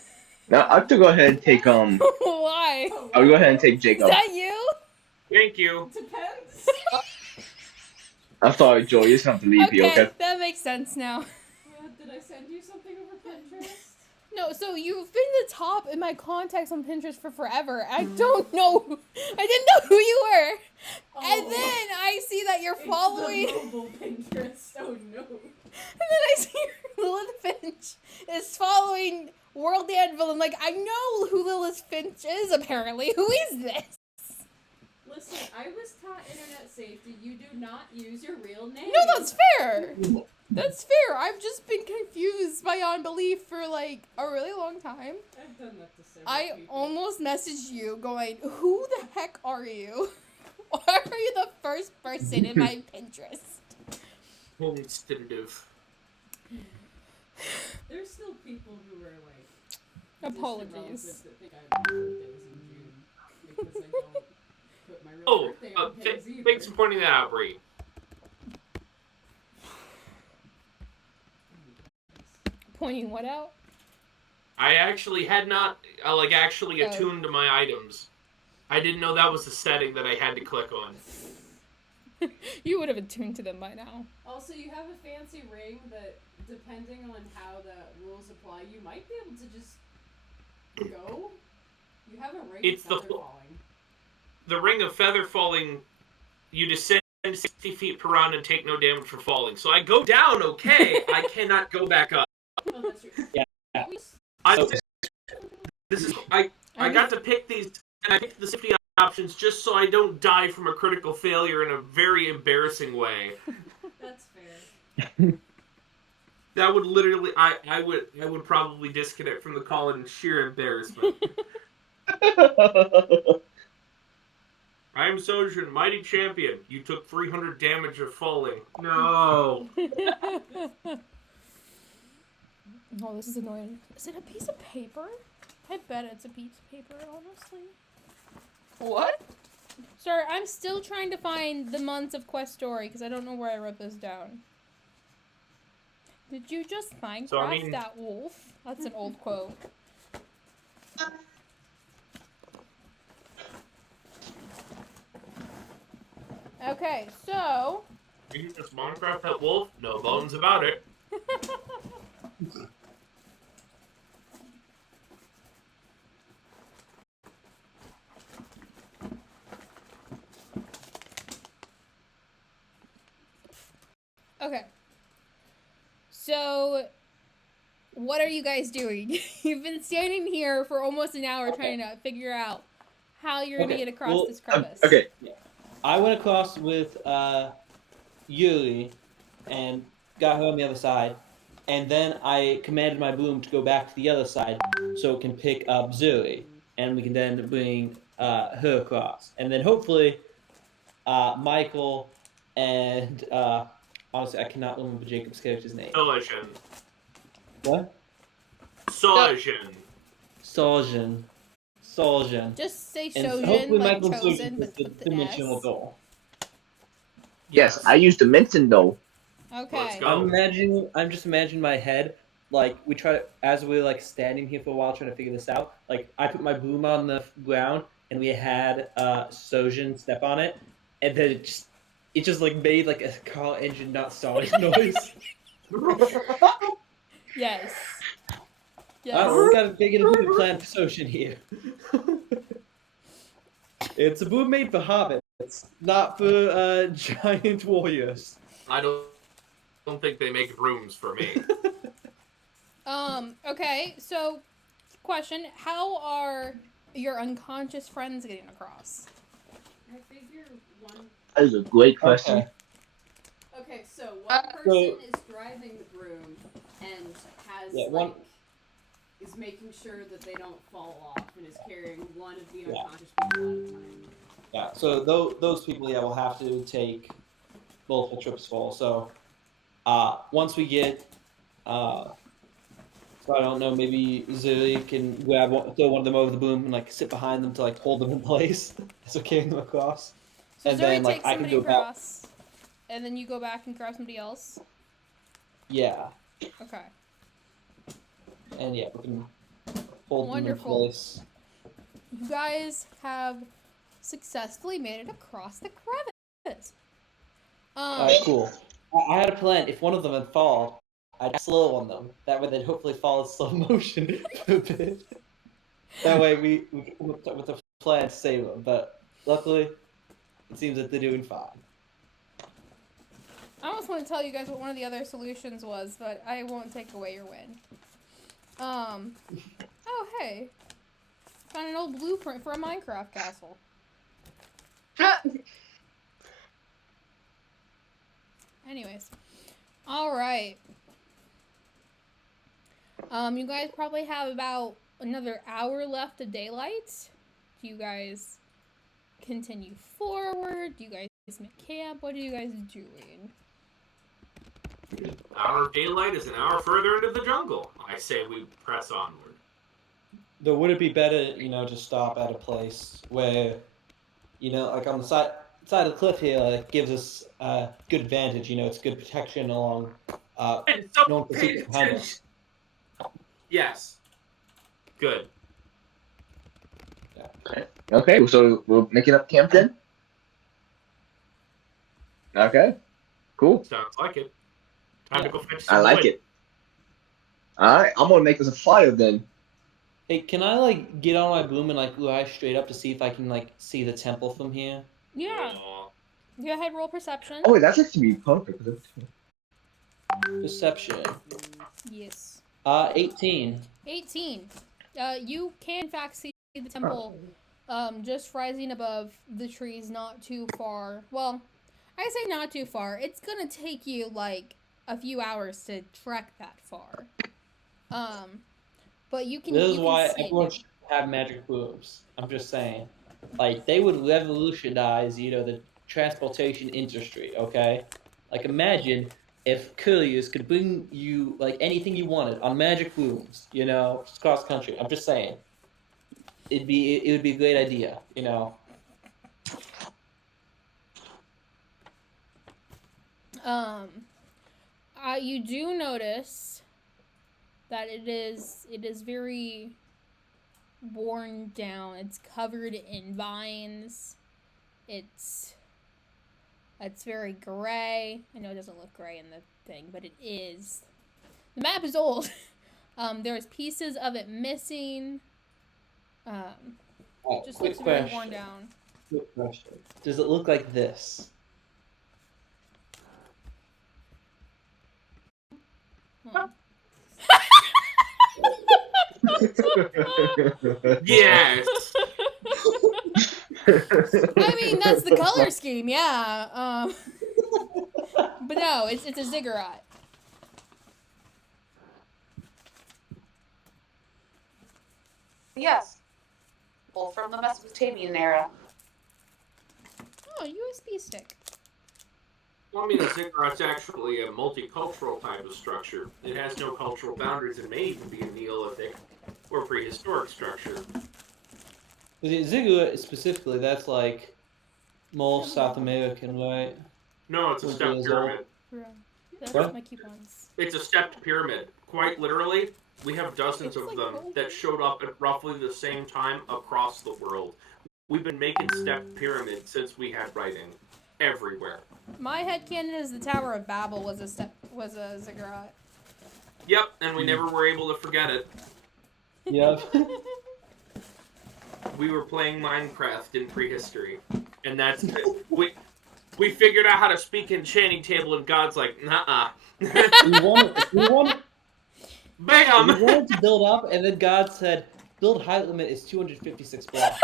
Now I have to go ahead and take Why? I'll go ahead and take Is Jacob. that you? Thank you. Depends. I'm sorry, Joe. You just have to leave here, okay? That makes sense now. Did I send you something over Pinterest? No, so you've been the top in my contacts on Pinterest for forever. I don't know. I didn't know who you were. And then I see that you're following. It's the mobile Pinterest. Oh no. And then I see Lilith Finch is following World Anvil. I'm like, I know who Lilith Finch is, apparently. Who is this? Listen, I was taught internet safety. You do not use your real name. No, that's fair. That's fair. I've just been confused by unbelief for like a really long time. I've done that to several I people. almost messaged you going, who the heck are you? Why are you the first person in my Pinterest? Instinctive. There's still people who are like Apologies. relatives that think my birthday is in June because I don't put my real Oh, birthday on things either. thanks for pointing that out, Bree. Pointing what out? I actually had not actually Oh. attuned to my items. I didn't know that was the setting that I had to click on. You would have attuned to them by now. Also, you have a fancy ring that, depending on how the rules apply, you might be able to just go. You have a ring It's of the feather falling. The ring of feather falling. You descend 60 feet per round and take no damage for falling. So I go down, okay. I cannot go back up. Oh, that's true. Yeah. I got to pick these, and I picked the safety options just so I don't die from a critical failure in a very embarrassing way. That's fair. That would literally, I would probably disconnect from the call in sheer embarrassment. I am Sojin, mighty champion. You took 300 damage of falling. No. Oh, this is annoying. Is it a piece of paper? I bet it's a piece of paper, honestly. What? Sorry, I'm still trying to find the months of Quest Story because I don't know where I wrote this down. Did you just Minecraft that wolf? That's an old quote. Okay, so... You just Minecraft that wolf? No bones about it. Okay. So, what are you guys doing? You've been standing here for almost an hour trying to figure out how you're going to get across this crevice. Okay. I went across with Yuri and got her on the other side, and then I commanded my boom to go back to the other side so it can pick up Zuri, and we can then bring her across. And then hopefully Michael and honestly, I cannot remember Jacob's character's name. Sojin. What? Sojin. Soljin. Just say And Shojin, hopefully like Michael chosen, Soljin but is the with the dimensional S. door. Yes, I used dimension though. Okay. Let's go. I'm just imagining my head, like, as we're, like, standing here for a while trying to figure this out, like, I put my boom on the ground, and we had Sojin step on it, and then it just like, made, like, a car engine not starting noise. Yes. We gotta get a good plan for Sojin here. It's a boom made for hobbits, not for giant warriors. I don't think they make rooms for me. Okay, so, question, how are your unconscious friends getting across? I figure one. That is a great question. Okay, so one person is driving the broom and has is making sure that they don't fall off and is carrying one of the unconscious people at a time. Yeah, so those people, will have to take multiple trips full. So, once we get, so I don't know, maybe Zuri can throw one of them over the boom and, like, sit behind them to, like, hold them in place as we're carrying them across. So And Zuri then, like, takes I can somebody go back. across, and then you go back and grab somebody else? Yeah, Okay. and yeah, we can hold Wonderful. them in place. You guys have successfully made it across the crevice. Alright, cool. I had a plan. If one of them had fallen, I'd slow on them. That way they'd hopefully fall in slow motion for a bit. That way we with a plan to save them. But luckily, it seems that they're doing fine. I almost want to tell you guys what one of the other solutions was, but I won't take away your win. Oh, hey. Found an old blueprint for a Minecraft castle. Anyways. Alright. You guys probably have about another hour left of daylight. Do you guys continue forward? Do you guys make camp? What are you guys doing? Our daylight is an hour further into the jungle. I say we press onward. Though would it be better, to stop at a place where, like on the side of the cliff here, it gives us good advantage. It's good protection along. And No so one can see behind us. Yes. Good. Okay, so we'll make it up camp then? Okay, cool. Sounds like it. Time to go fetch some I like wood. it. Alright, I'm gonna make us a fire then. Hey, can I get on my boom and lie straight up to see if I can see the temple from here? Yeah. Aw. Go ahead, roll perception. Oh wait, that's actually perfect. Perception. Yes. 18. 18. You can in fact see the temple just rising above the trees not too far. Well, I say not too far. It's gonna take you a few hours to trek that far. But you can. This is you why can see everyone it. should have magic booms. I'm just saying. They would revolutionize, the transportation industry, okay? Imagine if couriers could bring you, anything you wanted on magic booms, just across the country. I'm just saying. It would be a great idea, You do notice that it is very worn down. It's covered in vines. It's very gray. I know it doesn't look gray in the thing, but it is. The map is old. There's pieces of it missing. Just quick looks very question. worn down. Quick question. Does it look like this? Yes. I mean, that's the color scheme, yeah. But no, it's a ziggurat. Yes. Well, from the Mesopotamian era. Oh, USB stick. Well, I mean, a ziggurat's actually a multicultural type of structure. It has no cultural boundaries and may even be a Neolithic or prehistoric structure. The ziggurat specifically, that's more South American, right? No, it's a Which stepped is pyramid. That's What? my coupons. It's a stepped pyramid. Quite literally, we have dozens of them that showed up at roughly the same time across the world. We've been making stepped pyramids since we had writing. Everywhere. My headcanon is the Tower of Babel was a ziggurat. Yep, and we never were able to forget it. Yep. We were playing Minecraft in prehistory, and that's we figured out how to speak enchanting table, and God's like, nah. we wanted Bam! We wanted to build up, and then God said, build height limit is 256 blocks.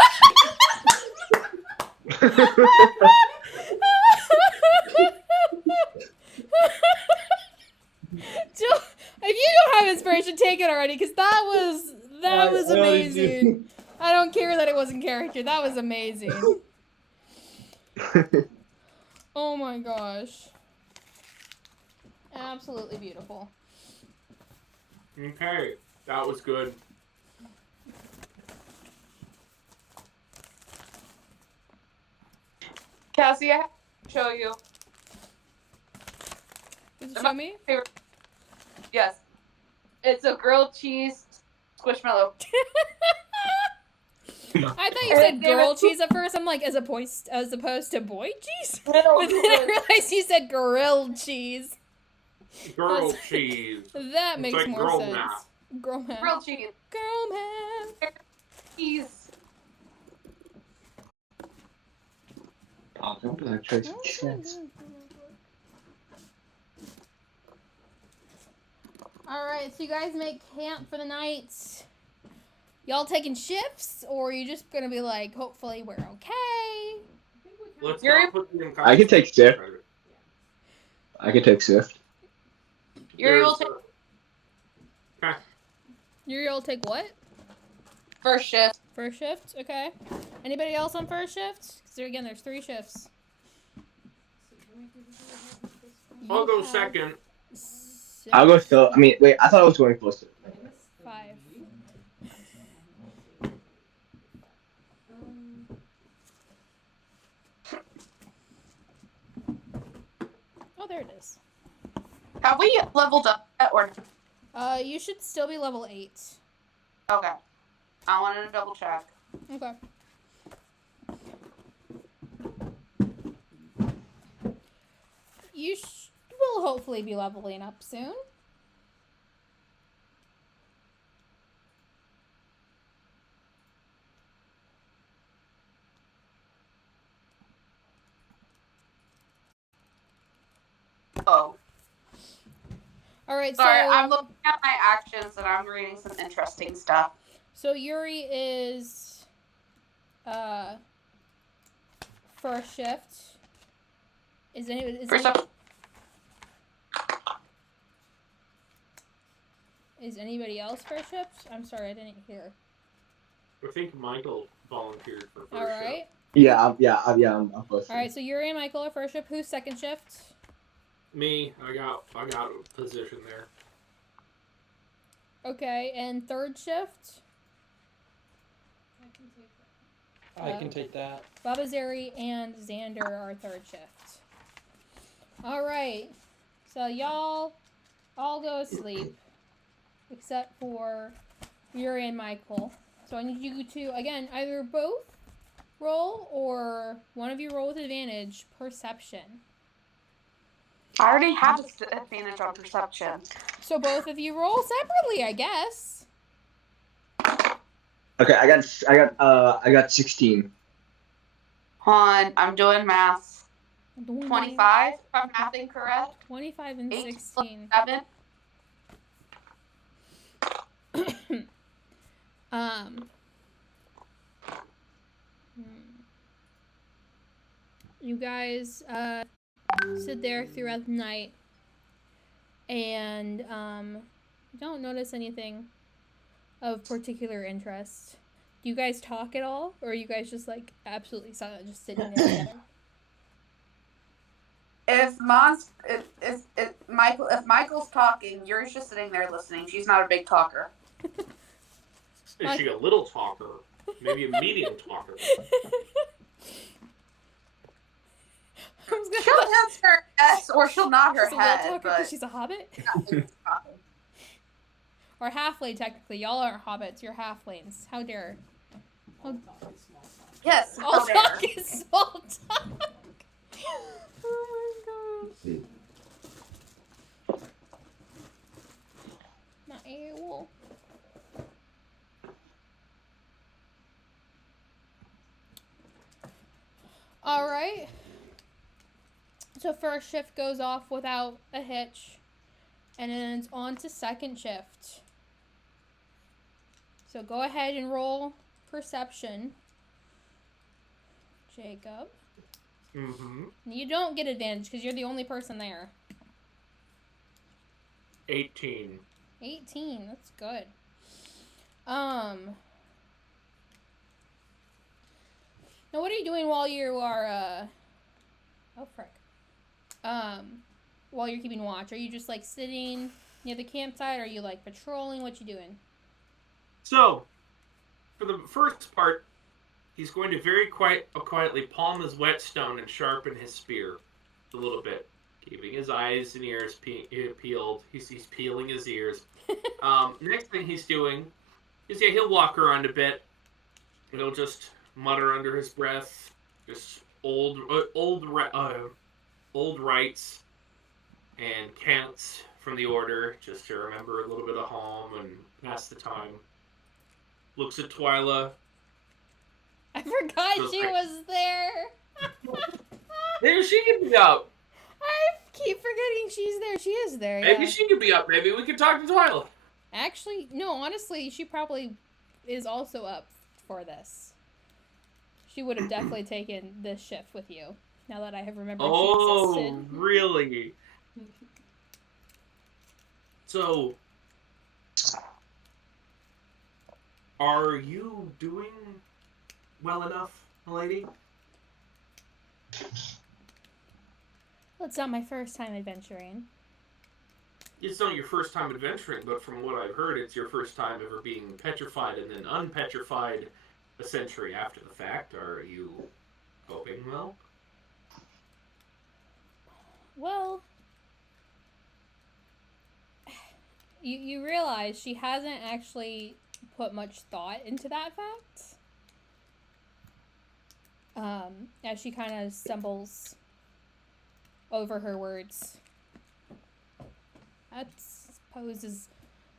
Jill, if you don't have inspiration, take it already, because that was amazing. I don't care that it wasn't character. That was amazing. Oh my gosh. Absolutely beautiful. Okay, that was good. Cassie, I have to show you. Did you show me? Yes. It's a grilled cheese squishmallow. I thought you said girl cheese at first. I'm like, as opposed to boy cheese? But then I realized you said grilled cheese. Girl cheese. That makes like more girl sense. math. Girl math. Grilled cheese. Girl math. Cheese. I'm gonna try some chance. Alright, so you guys make camp for the night. Y'all taking shifts, or are you just gonna be like, hopefully we're okay? Let's not put them in I can take shift. I can take shift. Yuri will take Okay. Yuri will take what? first shift. First shift, okay. Anybody else on first shift? Because again, there's 3 shifts. I'll go You have- second. So, I'll go still. I mean, wait. I thought I was going closer. 5. Oh, there it is. Have we leveled up yet, or? You should still be level 8. Okay. I wanted to double check. Okay. You will hopefully be leveling up soon. Oh. Alright, Sorry, so... I'm looking at my actions and I'm reading some interesting stuff. So Yuri is... first shift. Is anybody else first shift? I'm sorry, I didn't hear. I think Michael volunteered for first Alright. shift. Yeah, I'm first. Alright, so Yuri and Michael are first shift. Who's second shift? Me, I got a position there. Okay, and third shift? I can take that. Babazeri and Xander are third shift. Alright, so y'all all go to sleep. Except for Yuri and Michael. So I need you to, again, either both roll or one of you roll with advantage. Perception. I already have an advantage on perception. So both of you roll separately, I guess. Okay, I got 16. I'm doing math. 25, if I'm mathing correct. 25 and 8 16. 7. You guys sit there throughout the night and don't notice anything of particular interest. Do you guys talk at all, or are you guys just like absolutely silent, just sitting there together? If Michael's talking, Yuri's just sitting there listening. She's not a big talker. Is she a little talker? Maybe a medium talker? She'll answer yes, or she'll nod her she's head. A little talker but she's a hobbit. Or halfling, technically. Y'all aren't hobbits. You're halflings. How dare? Yes. All how dare. talk is small talk. Oh my gosh. My owl. Alright. So first shift goes off without a hitch. And then it's on to second shift. So go ahead and roll perception. Jacob. Mm-hmm. You don't get advantage because you're the only person there. 18. 18, that's good. Now what are you doing while you are, oh frick. While you're keeping watch? Are you just like sitting near the campsite? Or are you like patrolling? What you doing? So, for the first part, he's going to very quietly palm his whetstone and sharpen his spear a little bit, keeping his eyes and ears peeled. He's peeling his ears. Next thing he's doing is he'll walk around a bit. And he'll just mutter under his breath, just old rights and cants from the order, just to remember a little bit of home and pass the time. Looks at Twyla. I forgot she was there. Maybe she can be up. I keep forgetting she's there. She is there. Maybe yeah. she could be up. Maybe we could talk to Twyla. Actually, no, honestly, she probably is also up for this. She would have definitely taken this shift with you, now that I have remembered she existed. Oh, really? So, are you doing well enough, lady? Well, it's not my first time adventuring. It's not your first time adventuring, but from what I've heard, it's your first time ever being petrified and then unpetrified a century after the fact. Are you coping well? Well, you realize she hasn't actually put much thought into that fact. As she kind of stumbles over her words. I suppose as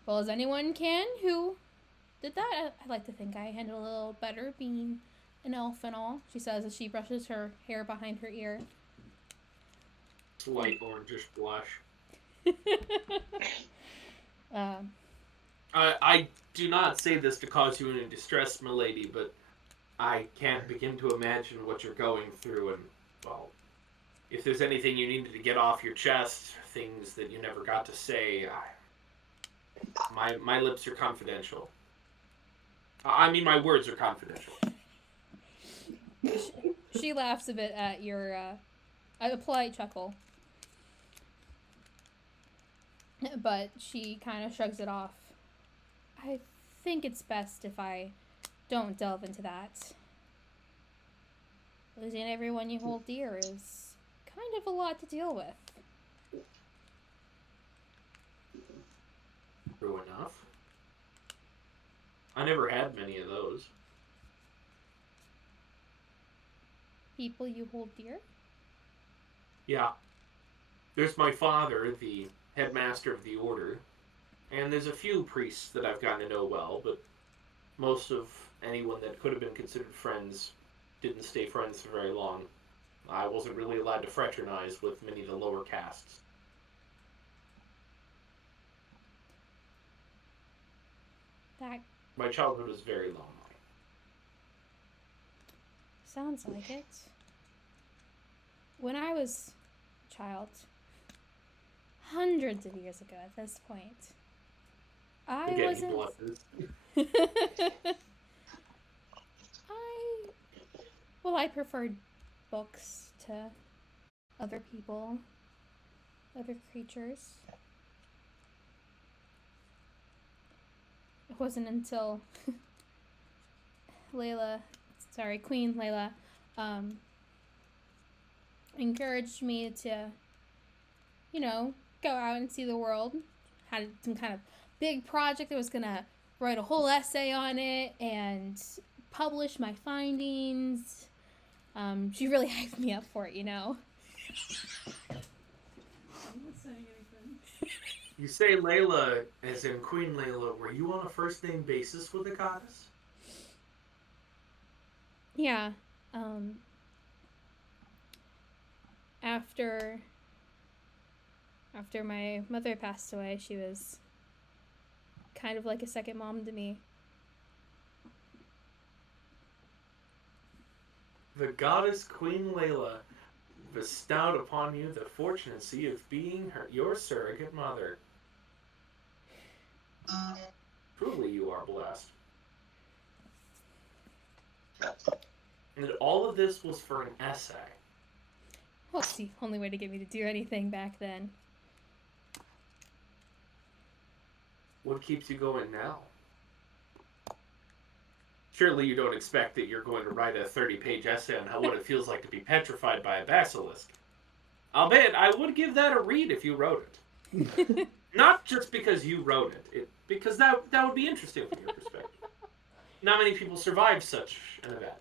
well as anyone can who did that. I'd like to think I handled a little better being an elf and all, she says as she brushes her hair behind her ear. Slight orangish blush. I do not say this to cause you any distress, milady, but I can't begin to imagine what you're going through, and, well, if there's anything you needed to get off your chest, things that you never got to say, my lips are confidential. I mean, my words are confidential. She laughs a bit at your, a polite chuckle. But she kind of shrugs it off. I think it's best if I don't delve into that. Losing everyone you hold dear is kind of a lot to deal with. True enough. I never had many of those. People you hold dear? Yeah. There's my father, the headmaster of the order, and there's a few priests that I've gotten to know well, but most of anyone that could have been considered friends didn't stay friends for very long. I wasn't really allowed to fraternize with many of the lower castes. My childhood was very lonely. Sounds like it. When I was a child, hundreds of years ago at this point, I preferred books to other people, other creatures. It wasn't until Queen Layla, encouraged me to, go out and see the world. Had some kind of big project that was gonna write a whole essay on it and publish my findings. She really hyped me up for it, I'm not saying anything. You say Layla, as in Queen Layla, were you on a first-name basis with the goddess? Yeah. After my mother passed away, she was kind of like a second mom to me. The goddess Queen Layla bestowed upon you the fortunacy of being your surrogate mother. Truly, you are blessed. And all of this was for an essay. Well, it's the only way to get me to do anything back then. What keeps you going now? Surely you don't expect that you're going to write a 30-page essay on what it feels like to be petrified by a basilisk. I'll bet I would give that a read if you wrote it. Not just because you wrote it, because that would be interesting from your perspective. Not many people survive such an event.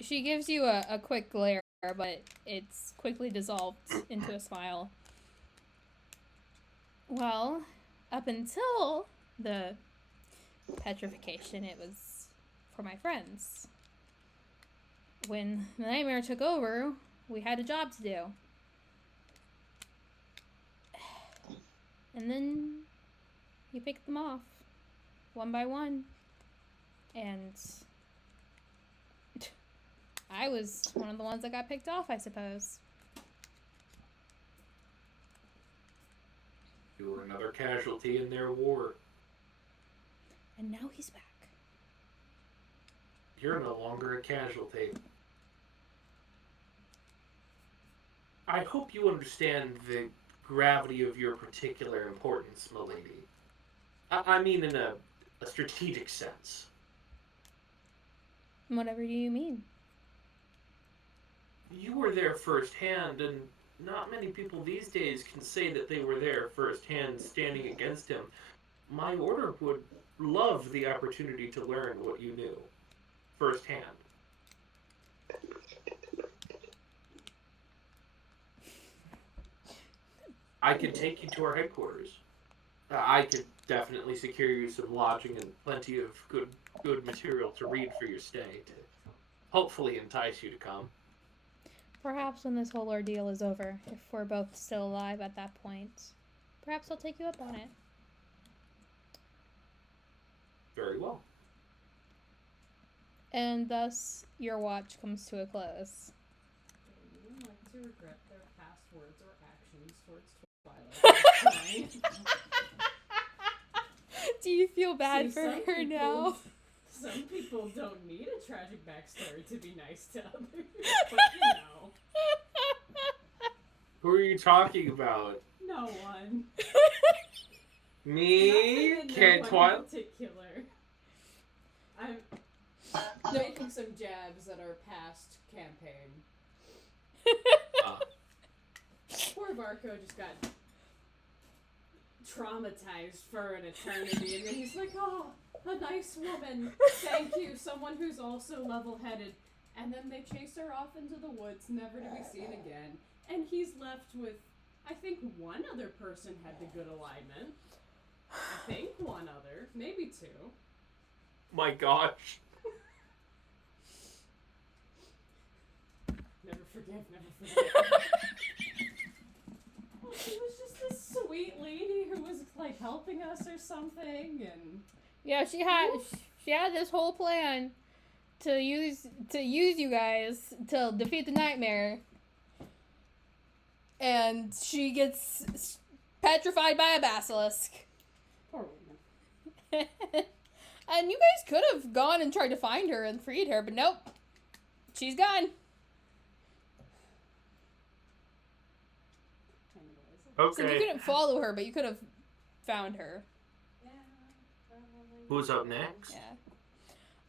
She gives you a quick glare, but it's quickly dissolved into a smile. Well, up until the petrification, it was for my friends. When the nightmare took over, we had a job to do. And then you picked them off, one by one. And I was one of the ones that got picked off, I suppose. You were another casualty in their war. And now he's back. You're no longer a casualty. I hope you understand the gravity of your particular importance, milady. I mean in a strategic sense. Whatever do you mean? You were there firsthand, and not many people these days can say that they were there firsthand standing against him. My order would love the opportunity to learn what you knew firsthand. I could take you to our headquarters. I could definitely secure you some lodging and plenty of good material to read for your stay to hopefully entice you to come. Perhaps when this whole ordeal is over, if we're both still alive at that point, perhaps I'll take you up on it. Very well. And thus, your watch comes to a close. You would like to regret their past words or actions towards Twilight. Do you feel bad See, for some her people- now? Some people don't need a tragic backstory to be nice to others, but you know. Who are you talking about? No one. Me? Not Can't no one Twilight? in particular. I'm making some jabs at our past campaign. Poor Varco just got traumatized for an eternity, and then he's like, oh, a nice woman, thank you, someone who's also level-headed. And then they chase her off into the woods, never to be seen again. And he's left with, I think one other person had the good alignment. I think one other, maybe two. My gosh. Never forgive, never forget. Well, she was just this sweet lady who was like helping us or something, and Yeah, she had this whole plan to use you guys to defeat the nightmare. And she gets petrified by a basilisk. poor woman. And you guys could have gone and tried to find her and freed her, but nope. She's gone. So you Okay. couldn't follow her, but you could have found her. Yeah, probably. Who's up next? Yeah.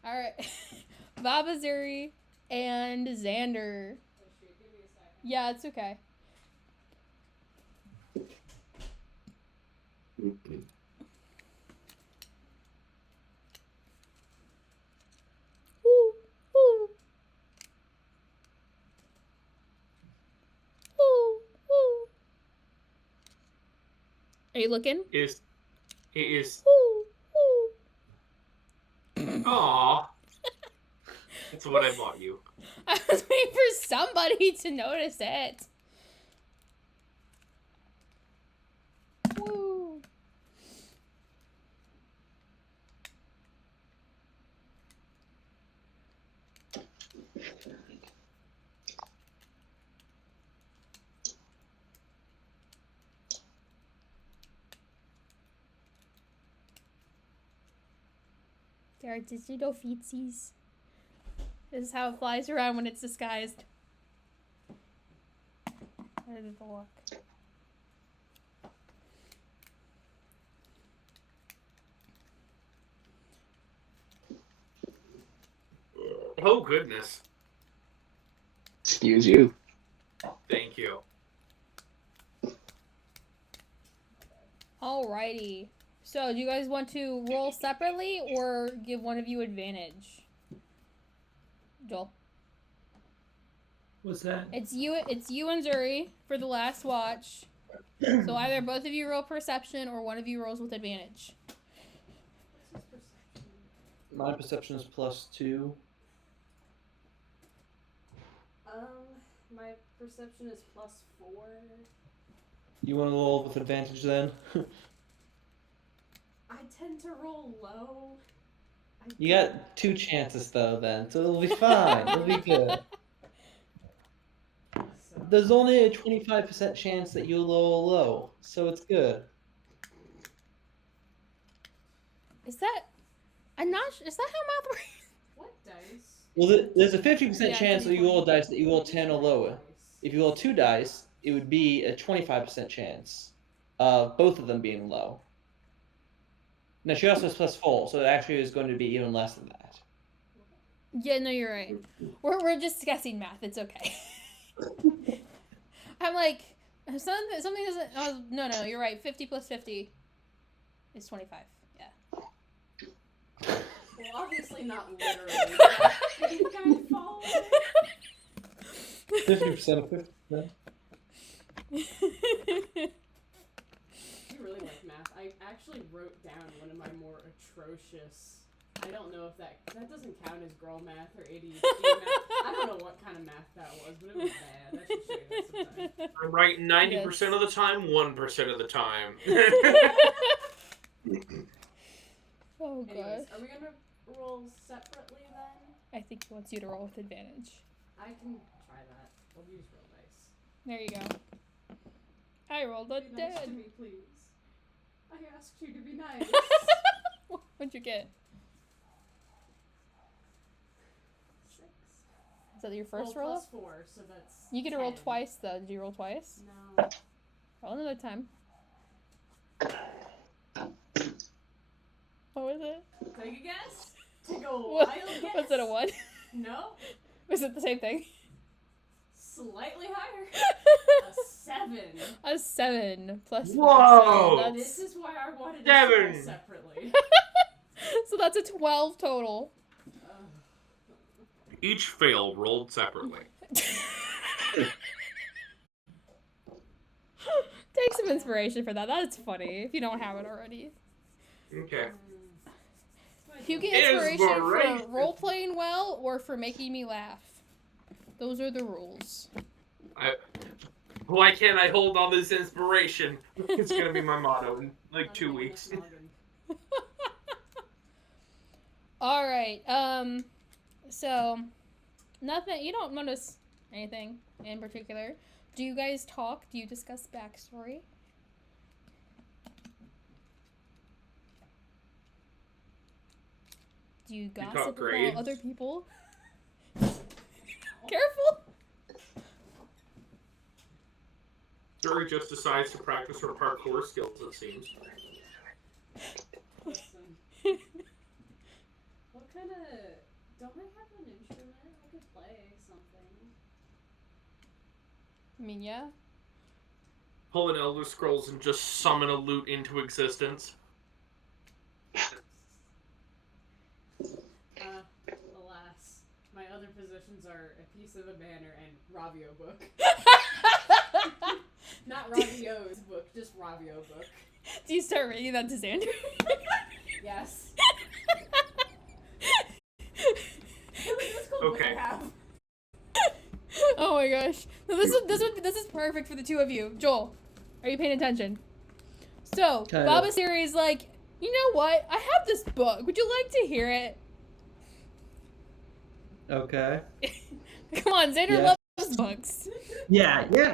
Alright. Baba Zuri and Xander. Oh, shoot, give me a second. Yeah, it's okay. Ooh, ooh. Ooh, ooh. Are you looking? It is. Ooh, ooh. Aw. That's what I bought you. I was waiting for somebody to notice it. Woo. There are digital feetsies. This is how it flies around when it's disguised. Where did the look? Oh, goodness. Excuse you. Thank you. Alrighty. So, do you guys want to roll separately or give one of you advantage? Joel. What's that? It's you and Zuri for the last watch. So either both of you roll perception or one of you rolls with advantage. What's his perception? My perception is +2. My perception is +4. You want to roll with advantage then? I tend to roll low. You got 2 chances though then, so it'll be fine. It'll be good. So, There's only a 25% chance that you'll roll low, so it's good. Is that how math works? what dice? Well, there's a 50% Yeah, chance that you roll a dice that you roll 10 or lower. Dice. If you roll 2 dice, it would be a 25% chance of both of them being low. No, she also has +4, so it actually is going to be even less than that. Yeah, no, you're right. We're just guessing math. It's okay. I'm like, something doesn't. Oh, no, you're right. 50 plus 50 is 25. Yeah. Well, obviously not literally. But you guys follow it? 50% of 50%. You really like math. I actually wrote down one of my more atrocious. I don't know if that doesn't count as girl math or ADHD math. I don't know what kind of math that was, but it was bad. I should show you that sometime. I'm right 90% of the time, 1% of the time. Oh gosh. Anyways, are we gonna roll separately then? I think he wants you to roll with advantage. I can try that. We'll use real dice. There you go. I rolled a Be nice to dead. me, please. I asked you to be nice. What'd you get? 6. Is that your first well, roll? plus 4, so that's. You get to roll 10. twice though. Did you roll twice? No. Roll another time. What was it? Take a guess. Take a What- wild guess. Was it a 1? No. Was it the same thing? Slightly higher. A 7. A 7 plus 4. Whoa! So This that's, is why I wanted to 7. roll separately. so that's a 12 total. Each fail rolled separately. Take some inspiration for that. That's funny if you don't have it already. Okay. You get inspiration for Inspiration. role playing well or for making me laugh. Those are the rules. Why can't I hold all this inspiration? It's gonna be my motto in like 2 weeks. All right. So nothing. You don't notice anything in particular. Do you guys talk? Do you discuss backstory? Do you talk gossip grades. about other people? Careful. Dory just decides to practice her parkour skills, it seems. Listen. What kind of... Don't I have an instrument? I could play something. I mean, yeah. Pull an Elder Scrolls and just summon a lute into existence. Alas. My other positions are a piece of a banner and Ravio book. Not Ravio's book, just Ravio book. Do you start reading that to Xander? Yes. Okay. Oh my gosh. No, this is perfect for the two of you. Joel, are you paying attention? So, Kinda. Baba Siri is like, you know what? I have this book. Would you like to hear it? Okay. Come on, Xander Yeah. loves books. Yeah, sure.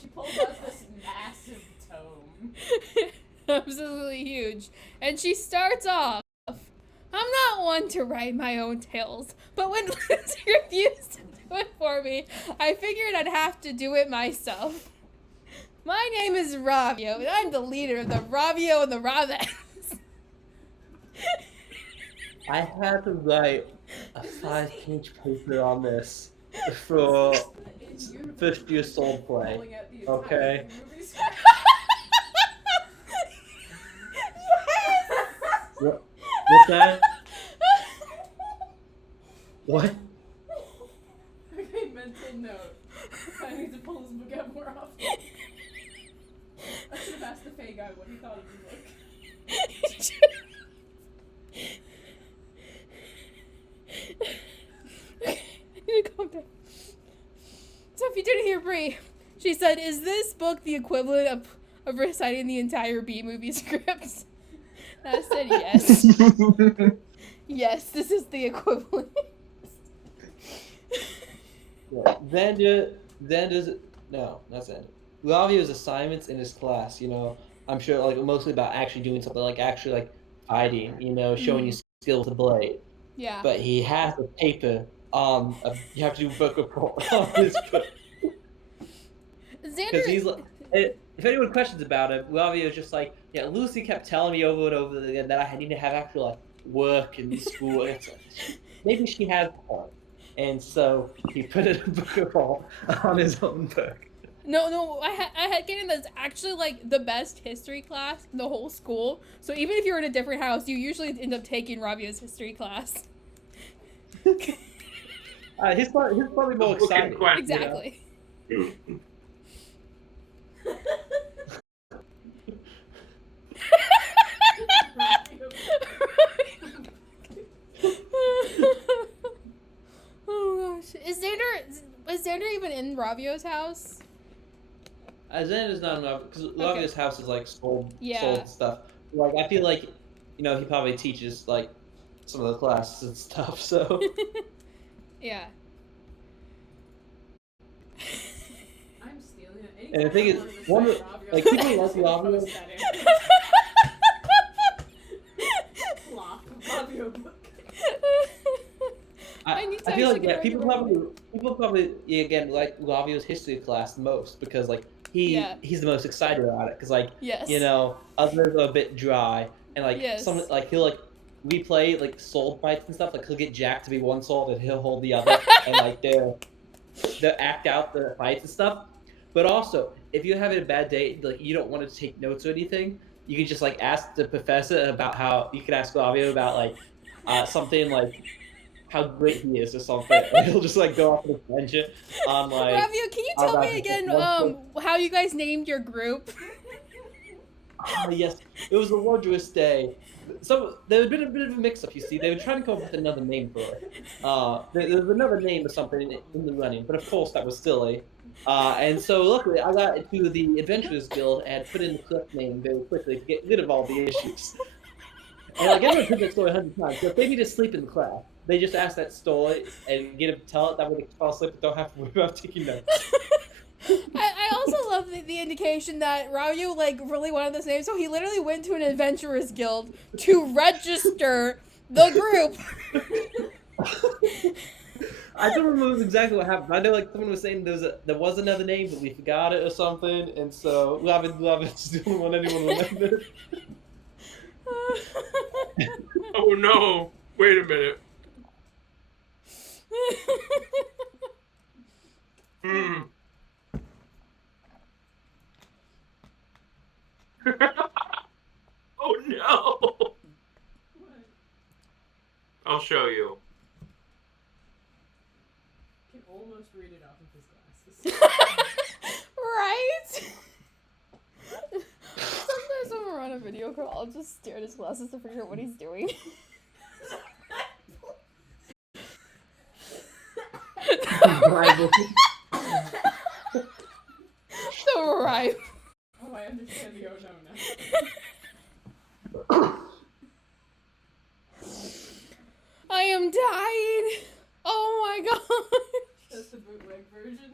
She pulls out this massive tome. Absolutely huge. And she starts off, I'm not one to write my own tales, but when Lucy refused to do it for me, I figured I'd have to do it myself. My name is Ravio, and I'm the leader of the Ravio and the Ravens. I had to write a 5-page paper on this for first year soul play. Pulling out the entire Okay. movie script. What's that? What? Okay, mental note. I need to pull this book out more often. I should have asked the Fae guy what he thought of the book. I need to calm down. So if you didn't hear Brie, she said, is this book the equivalent of reciting the entire B-movie script? And I said yes. Yes, this is the equivalent. Yeah. Xander's no, not Xander. Ravio's assignments in his class, I'm sure like mostly about actually doing something, like actually like fighting, showing you skill with the blade. Yeah. But he has a paper you have to do book report on this book. Because he's like, if anyone questions about him, Lavia was just like, yeah, Lucy kept telling me over and over again that I need to have actual like work in school. It's like, maybe she has one, and so he put it in book report on his own book. No, I had Ganon that's actually like the best history class in the whole school. So even if you're in a different house, you usually end up taking Ravia's history class. He's probably more exciting. Exactly. Mm. Oh gosh, is Xander even in Ravio's house? Xander's not enough because Lavia's house is like sold stuff. Like I feel like, he probably teaches like some of the classes and stuff. So yeah. I'm stealing it. And the thing is, one of like people like Lavia. I feel like people probably again like Lavio's history class the most because like he's the most excited about it because like others are a bit dry and like some like he'll like replay like sword fights and stuff, like he'll get Jack to be one sword and he'll hold the other and like they'll act out the fights and stuff. But also if you're having a bad day, like you don't want to take notes or anything, you can just like ask the professor about how you can ask Lavio about like something like how great he is or something. And he'll just like go off on a tangent on like. Ravio, can you tell me again how you guys named your group? Yes, it was a wondrous day. So there had been a bit of a mix-up. You see, they were trying to come up with another name for it. There was another name or something in the running, but of course that was silly. And so luckily I got into the Adventurers Guild and put in the correct name very quickly to get rid of all the issues. And like everyone's heard that story 100 times. So if they need to sleep in the class, they just ask that story and get them to tell it. That way they can fall asleep and don't have to worry about taking notes. I also love the indication that Ryu like really wanted this name, so he literally went to an Adventurers Guild to register the group. I don't remember exactly what happened. I know like someone was saying there was another name, but we forgot it or something, and so Lavin's the only one anyone remembered. Oh no! Wait a minute. Hmm. Oh no! What? I'll show you. I can almost read it off of his glasses. Right? Sometimes when we're on a video call, I'll just stare at his glasses to figure out what he's doing. The rival. Oh, I understand the oh no now. I am dying. Oh my god. That's the bootleg version.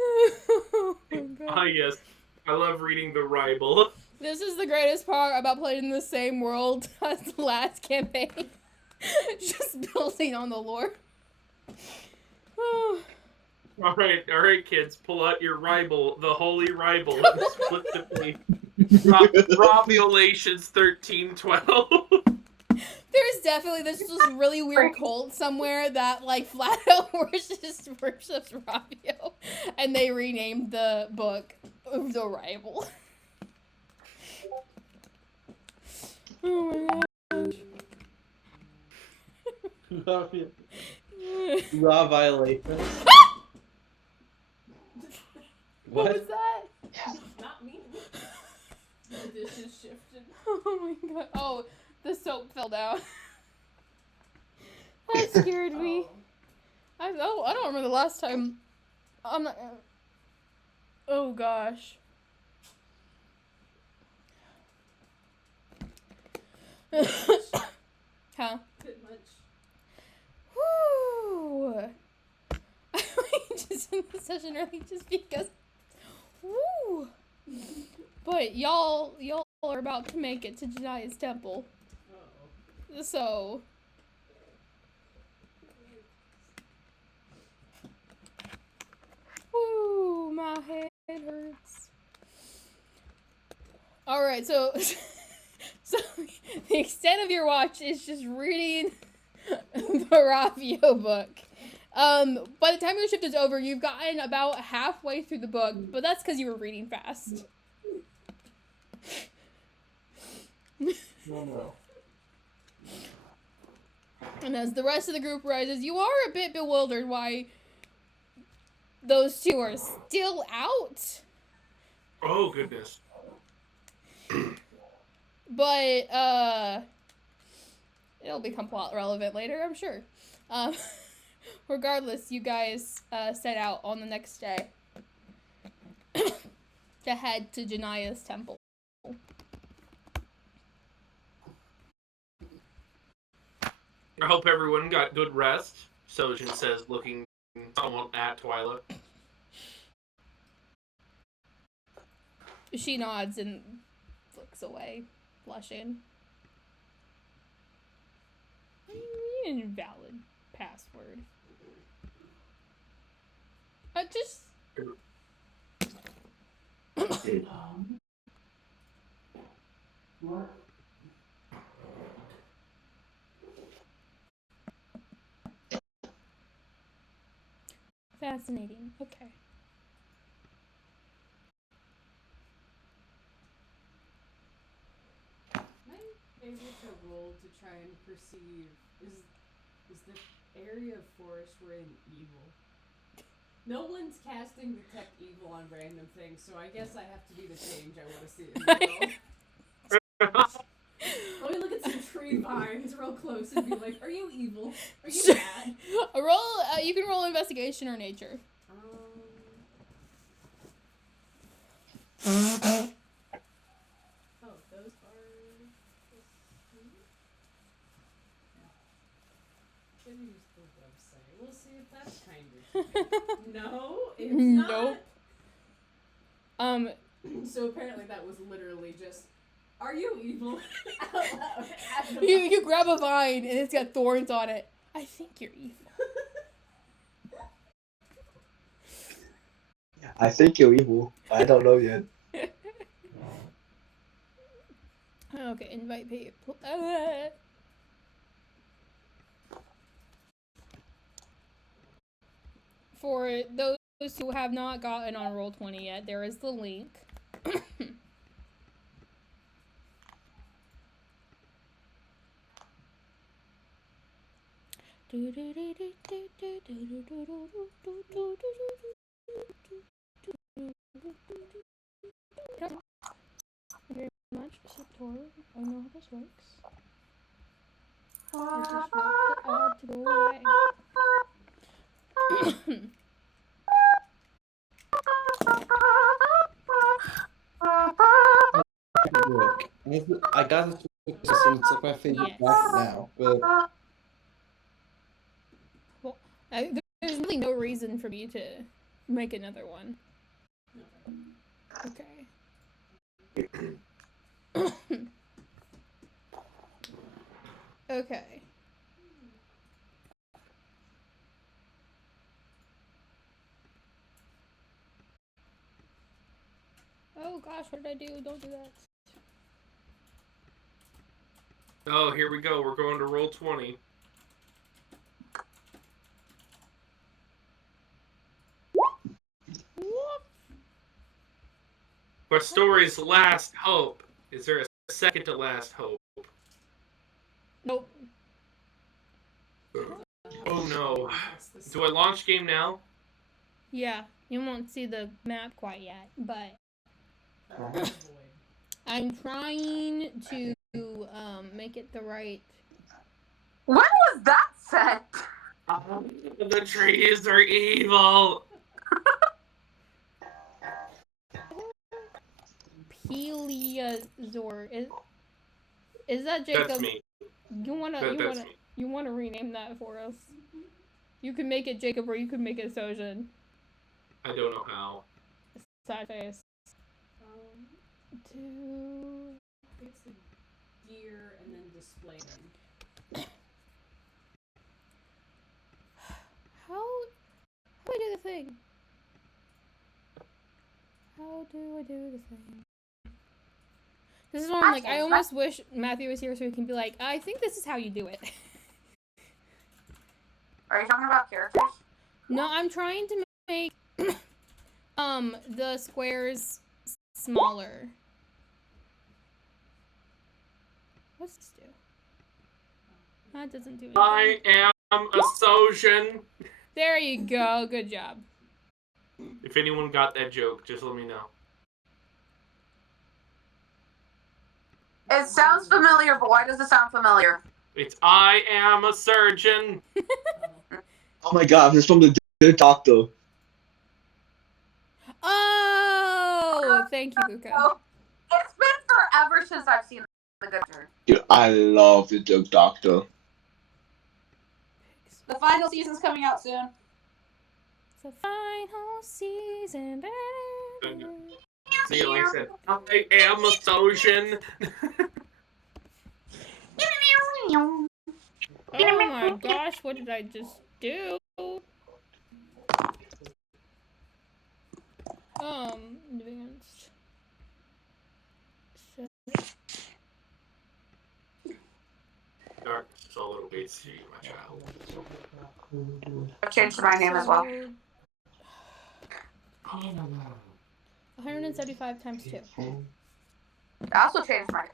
Oh my god. Ah, yes. I love reading the Rival. This is the greatest part about playing in the same world as the last campaign. Just building on the lore. All right, kids, pull out your Rival, the holy Rival, and split the page. Ravulations 1312. There's definitely this really weird cult somewhere that like flat out worships Ravio, and they renamed the book The Rival. Oh my gosh. Raw violation. What was that? Not me. The dishes shifted. Oh my god. Oh, the soap fell down. That scared me. I don't remember the last time. I'm not. Oh gosh. Huh? Bit much. Woo! I just in the session early just because. Woo! But y'all are about to make it to Jedi's temple. Uh-oh. So. Woo, my head hurts. Alright, so. So, the extent of your watch is just reading the Ravio book. By the time your shift is over, you've gotten about halfway through the book, but that's because you were reading fast. No. And as the rest of the group rises, you are a bit bewildered why those two are still out. Oh, goodness. But, it'll become plot relevant later, I'm sure. Regardless, you guys, set out on the next day to head to Janaya's temple. I hope everyone got good rest, Sojin says, looking somewhat at Twyla. She nods and looks away, blushing. Invalid password. Just... What? Fascinating. Okay. Am I able to roll to try and perceive, is the area of forest we're in evil? No one's casting detect evil on random things, so I guess I have to be the change I want to see in the world. Let me look at some tree vines real close and be like, are you evil? Are you bad? You can roll investigation or nature. Oh, those are... Should use the website. We'll see if that's kind of... No, it's not. Nope. So apparently that was literally just, are you evil? Out loud. You grab a vine and it's got thorns on it. I think you're evil. I think you're evil. I don't know yet. Okay, invite people. For those who have not gotten on Roll20 yet, there is the link. Very much, Sator. I know how this works. I just want the ad to go away. Look, I got this and it's like my favorite Yes. jacket now, but Well, there's really no reason for me to make another one. Okay. Okay. Oh gosh, what did I do? Don't do that. Oh, here we go. We're going to Roll20. But story's last hope. Is there a second to last hope? Nope. Oh no. Do I launch game now? Yeah, you won't see the map quite yet, but I'm trying to make it the right. When was that set? The trees are evil. Peliazor. Is that Jacob? That's me. You wanna rename that for us? You can make it Jacob or you can make it Sojin. I don't know how. Side face. It's a gear and then display them. thing? How do I do the thing? This is one I'm like, I almost wish Matthew was here so he can be like, I think this is how you do it. Are you talking about characters? No, I'm trying to make the squares smaller. What's this do? That doesn't do anything. I am a Sojin. There you go. Good job. If anyone got that joke, just let me know. It sounds familiar, but why does it sound familiar? It's I am a surgeon. Oh my god, this is from the Good Doctor. Oh, thank you, Luca. It's been forever since I've seen The Good Doctor. Dude, I love the Good Doctor. The final season's coming out soon. It's the final season. See, like I said, I am a Sojin. Oh my gosh, what did I just do? Advanced. Darkness is all it'll be to you, my child. I've changed my name as well. 175 times 2. I also changed my.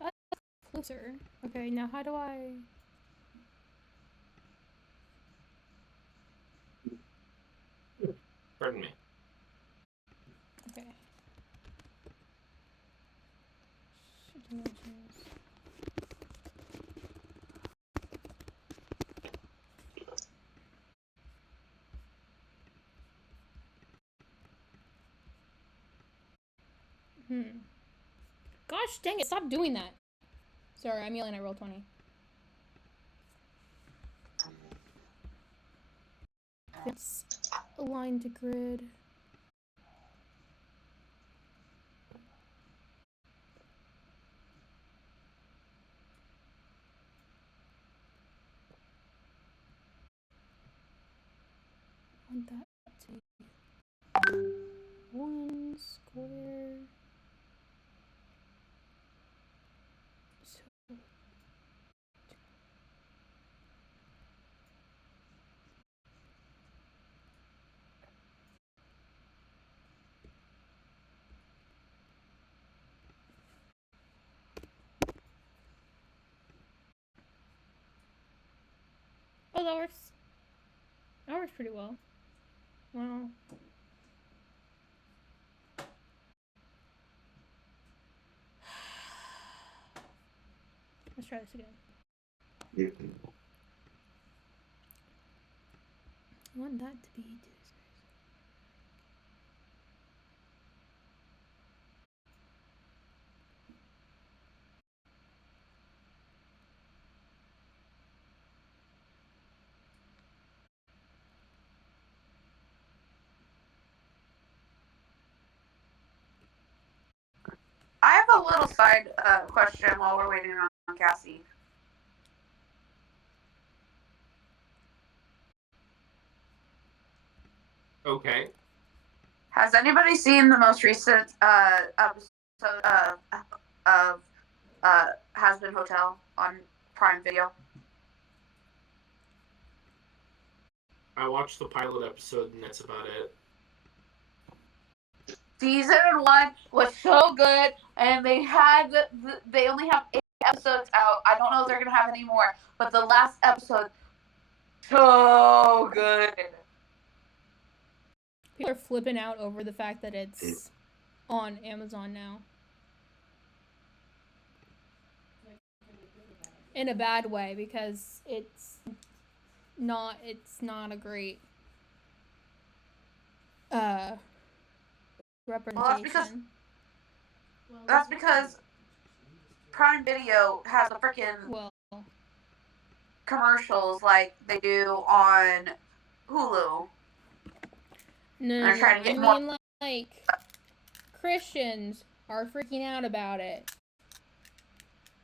That's closer. Okay, now how do I... Pardon me. Okay. Dimensions. Gosh dang it, stop doing that. Sorry, I'm yelling, I rolled 20. It's aligned to grid. I want that to be 1 square. So oh, that works. That works pretty well. Wow. Let's try this again. I want that to be 2 squares. I have a little side question while we're waiting on Cassie. Okay. Has anybody seen the most recent episode of Has Been Hotel on Prime Video? I watched the pilot episode and that's about it. Season 1 was so good, and they only have 8 episodes out. I don't know if they're gonna have any more, but the last episode, so good. People are flipping out over the fact that it's on Amazon now. In a bad way, because it's not a great representation. Well, that's because Prime Video has a freaking commercials like they do on Hulu. No, I mean like Christians are freaking out about it.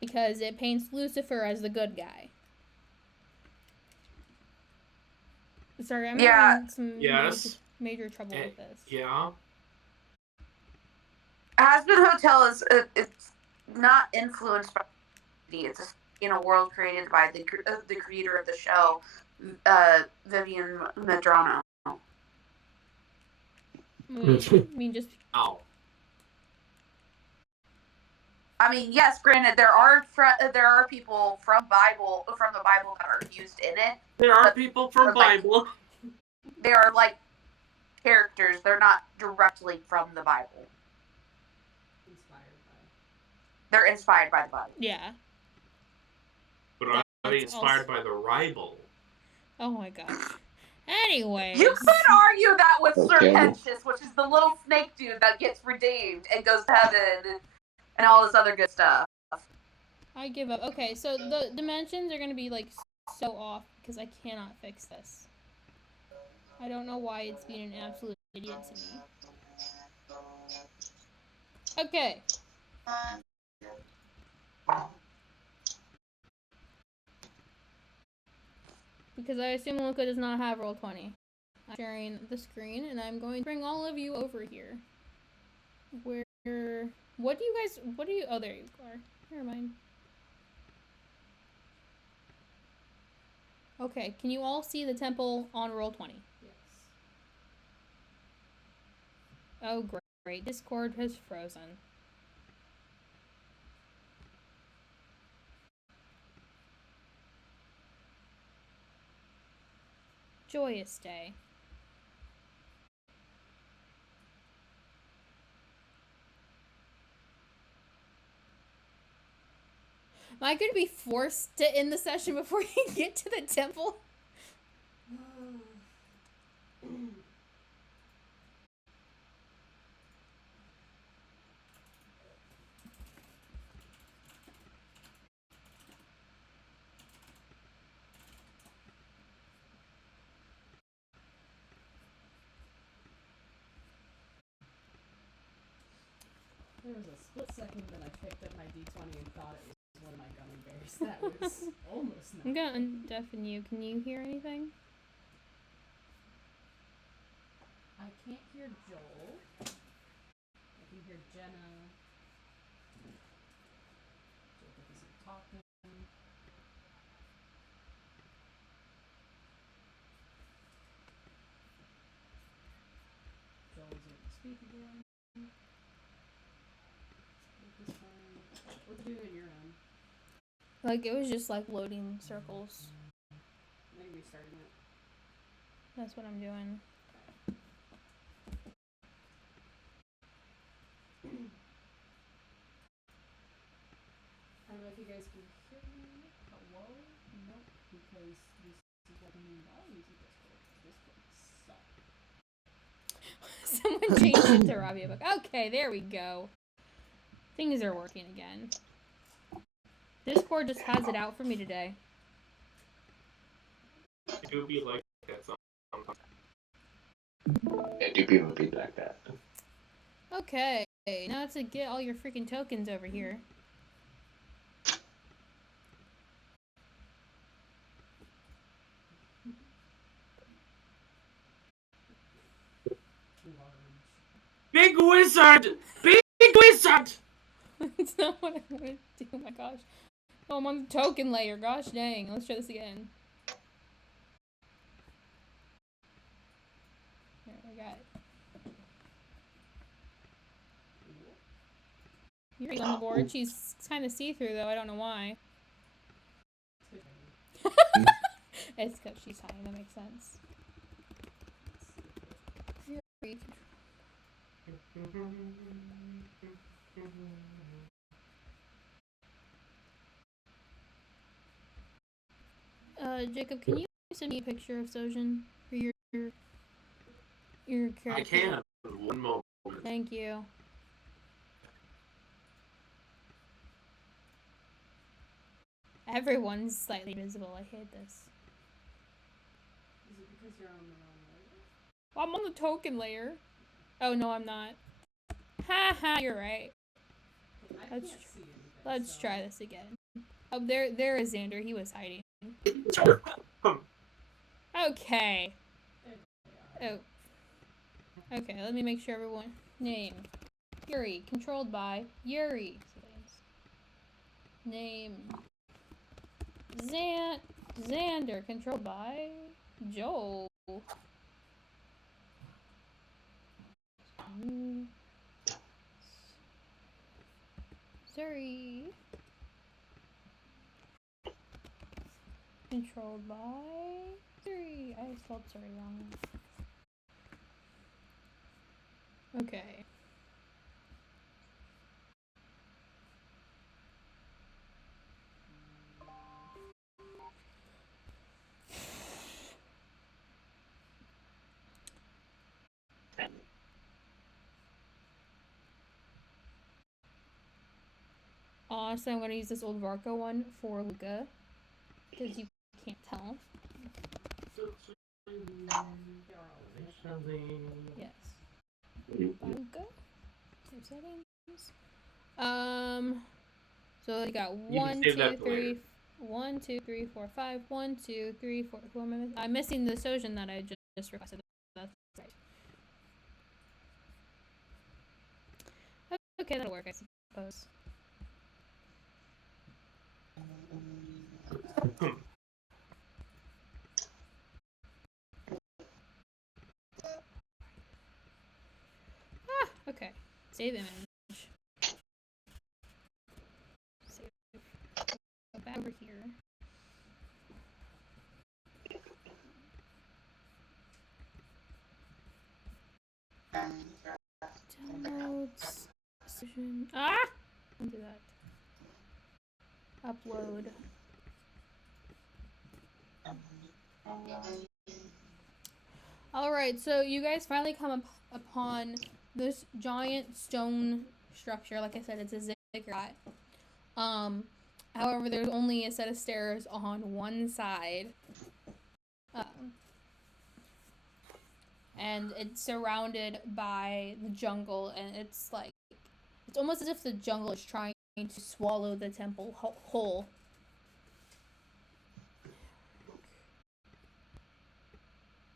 Because it paints Lucifer as the good guy. Sorry, I'm having some major trouble with this. Yeah. Hazbin Hotel is it's not influenced by it's a world created by the creator of the show, Vivian Medrano. I mean, just ow. I mean, yes, granted, there are people from the Bible that are used in it. There are people from Bible. They are like characters. They're not directly from the Bible. They're inspired by the Bible. Yeah. But are they inspired by the rival? Oh my gosh. Anyways. You could argue that with Serpentious, which is the little snake dude that gets redeemed and goes to heaven and all this other good stuff. I give up. Okay, so the dimensions are going to be like so off because I cannot fix this. I don't know why it's being an absolute idiot to me. Okay. Because I assume Luca does not have Roll20. I'm sharing the screen, and I'm going to bring all of you over here. Where... What do you... Oh, there you are. Never mind. Okay, can you all see the temple on Roll20? Yes. Oh, great. Discord has frozen. Joyous day. Am I going to be forced to end the session before you get to the temple? There was a split second that I picked up my D20 and thought it was one of my gummy bears. That was almost not. I'm gonna undeafen you. Can you hear anything? I can't hear Joel. I can hear Jenna. Jacob isn't talking. Joel's able to speak again. What are you doing in your end? Like, it was just like loading circles. Maybe restarting it. That's what I'm doing. I don't know if you guys can hear me. Hello? Nope, because this is what I mean values in Discord. Discord sucks. Someone changed it to Robbie book. Okay, there we go. Things are working again. Discord just has it out for me today. It do be like that sometimes. Yeah, do people be like that? Okay, now to get all your freaking tokens over here. Big wizard! Big wizard! That's not what I want to do. Oh my gosh. Oh, I'm on the token layer. Gosh dang. Let's try this again. There, I got it. You're on the board. She's kind of see-through, though. I don't know why. It's because she's tiny. That makes sense. Jacob, can you send me a picture of Sojin for your character? I can. One moment. Thank you. Everyone's slightly visible. I hate this. Is it because you're on the wrong layer? Well, I'm on the token layer. Oh, no, I'm not. Ha ha, you're right. Let's try this again. Oh, there is Xander. He was hiding. Okay. Oh. Okay, let me make sure everyone... Name. Yuri. Controlled by Yuri. Name. Xander. Controlled by Joel. Sorry. Controlled by Sorry. I spelled sorry wrong. Okay. Honestly, I'm gonna use this old Varco one for Luca, because you can't tell. Yes. Luca. Save settings. So we got 1, 2, 3, 1, 2, 3, 4, 5. 1, 2, 3, 4. Who am I missing? I'm missing the Sojin that I just requested. That's right. Okay, that'll work, I suppose. Okay. Save image. Save. Go back over here. Downloads. Decision. Ah! Don't do that. Upload. Alright, so you guys finally come upon this giant stone structure. Like I said, it's a ziggurat. However, there's only a set of stairs on one side. And it's surrounded by the jungle, and it's like, it's almost as if the jungle is trying to swallow the temple whole.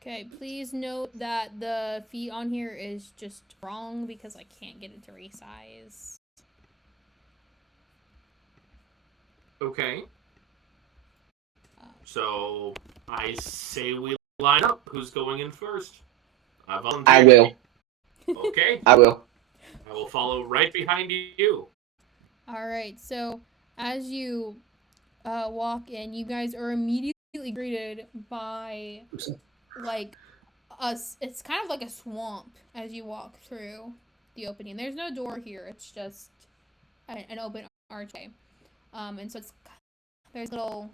Okay, please note that the feet on here is just wrong because I can't get it to resize. Okay. So, I say we line up. Who's going in first? I will. Okay. I will. I will follow right behind you. Alright, so as you walk in, you guys are immediately greeted by, like, it's kind of like a swamp as you walk through the opening. There's no door here, it's just an open archway. And so there's a little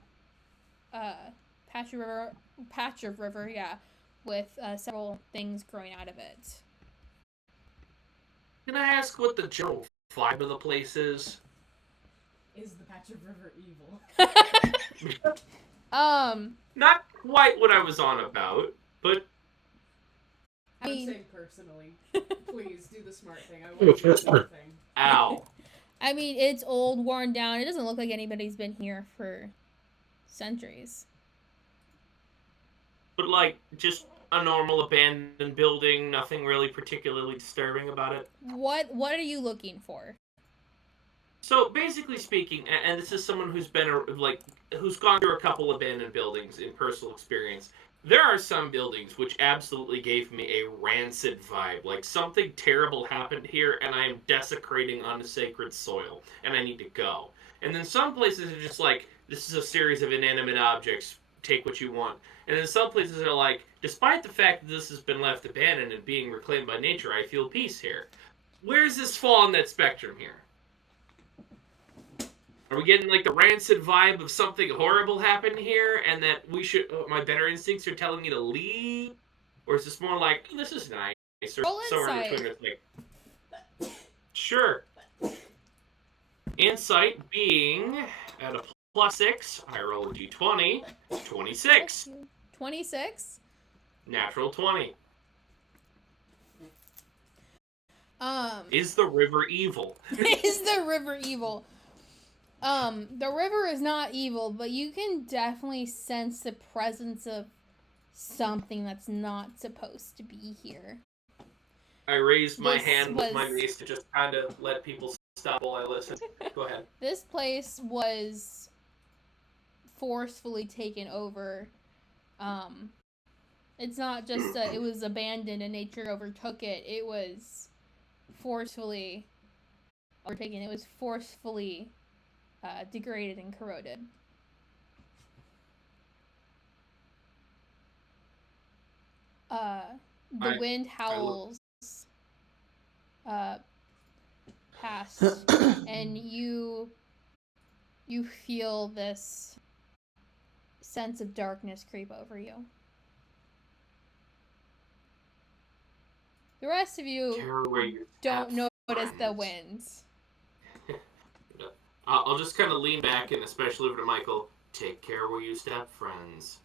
patch of river, yeah, with several things growing out of it. Can I ask what the general vibe of the place is? Is the patch of river evil? Not quite what I was on about, but... I'm saying personally. Please, do the smart thing. I want to do the smart thing. Ow. I mean, it's old, worn down. It doesn't look like anybody's been here for centuries. But, like, just a normal abandoned building, nothing really particularly disturbing about it. What are you looking for? So, basically speaking, and this is someone who's been, who's gone through a couple abandoned buildings in personal experience, there are some buildings which absolutely gave me a rancid vibe. Like, something terrible happened here, and I am desecrating on sacred soil, and I need to go. And then some places are just like, this is a series of inanimate objects, take what you want. And then some places are like, despite the fact that this has been left abandoned and being reclaimed by nature, I feel peace here. Where does this fall on that spectrum here? Are we getting, like, the rancid vibe of something horrible happened here, and that we should, my better instincts are telling me to leave? Or is this more like, oh, this is nice, or somewhere in between, it's like, sure. Insight being, at a +6, I roll a d20, 26. 26? Natural 20. Is the river evil? Is the river evil? The river is not evil, but you can definitely sense the presence of something that's not supposed to be here. I raised my hand with my mace to just kind of let people stop while I listen. Go ahead. This place was forcefully taken over. It's not just it was abandoned and nature overtook it. It was forcefully overtaken. It was forcefully degraded and corroded. The wind howls past, and you feel this sense of darkness creep over you. The rest of you don't notice the winds. I'll just kind of lean back and especially over to Michael. Take care where you step, friends.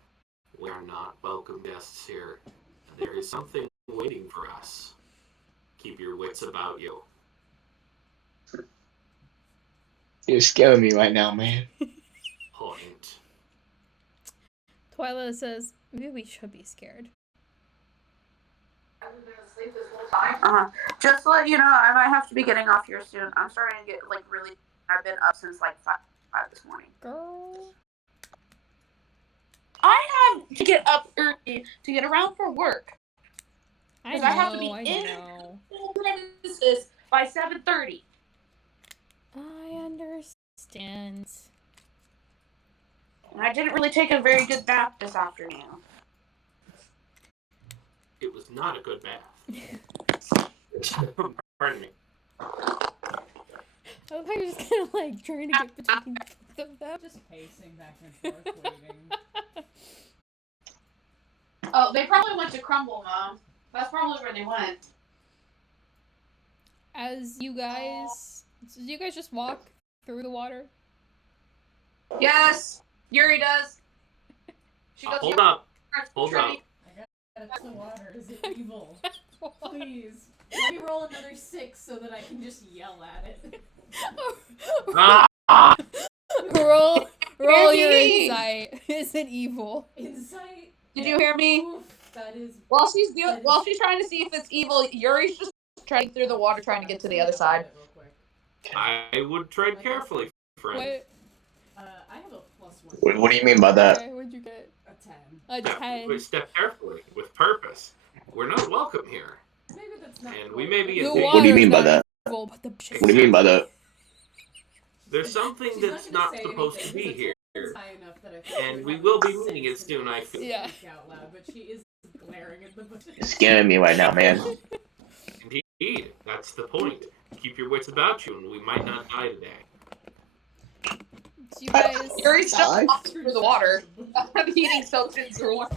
We are not welcome guests here. There is something waiting for us. Keep your wits about you. You're scaring me right now, man. Point. Twyla says, maybe we should be scared. Just to let you know, I might have to be getting off here soon. I'm starting to get really. I've been up since 5 this morning. Girl. I have to get up early to get around for work. I have to be in premises by 7:30. I understand. And I didn't really take a very good bath this afternoon. It was not a good bath. Pardon me. I love how you're just kind of trying to get between them. Just pacing back and forth, waiting. Oh, they probably went to Crumble, Mom. That's probably where they went. As you guys just walk through the water? Yes, Yuri does. She goes. Hold up. Hold up. I got the water. Is it evil? Please. Let me roll another 6 so that I can just yell at it. Roll your insight. Is it evil? Insight? Did you hear me? Oof, that is. While she's trying to see if it's evil, Yuri's just treading through the water trying to get to the other side. I would tread carefully, friend. Wait. I have a +1. What do you mean by that? Okay, what'd you get? A 10. A 10. We step carefully, with purpose. We're not welcome here. Maybe that's not. And we may be The in What do you mean by water's that? not evil, but the bushes. What do you mean by that? There's something She's that's not gonna say supposed to anything, be 'cause here. it's high enough that I think And would we have will be sense meeting it to soon, not I feel. Yeah. speak out loud, but she is glaring at the bushes. You're scaring me right now, man. Indeed, that's the point. Keep your wits about you, and we might not die today. Do you guys... Yuri's still Die? walking through the water. I'm eating soaked in through water.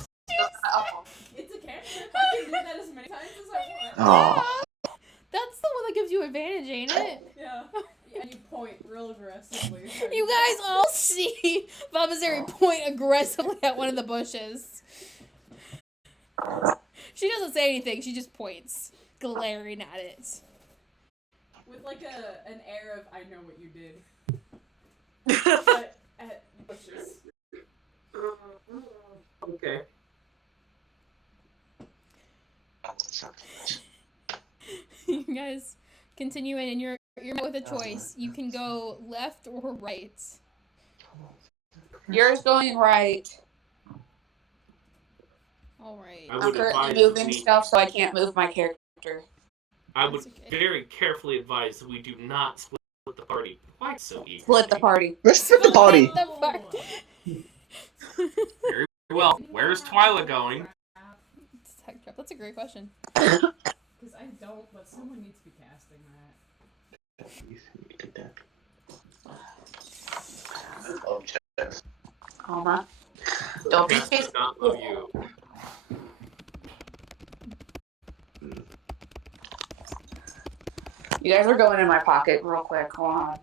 It's a cantrip. I can do that as many times as I want. Oh. That's the one that gives you advantage, ain't it? Yeah. And you point real aggressively. You guys all see Babazari point aggressively at one of the bushes. She doesn't say anything, she just points, glaring at it. With an air of, I know what you did. But at bushes. Okay. You guys continue in, and you're met with a choice. You can go left or right. Yuri's going right. All right. I'm currently moving stuff, so I can't move my character. I would That's okay. very carefully advise that we do not split the party quite so easily. Split the party. Let's split the party. The party. Very well. Where's Twyla going? That's a great question. Because I don't, but someone needs to be casting that. Hold on. Don't be Cast does not love you. You guys are going in my pocket real quick. Hold on.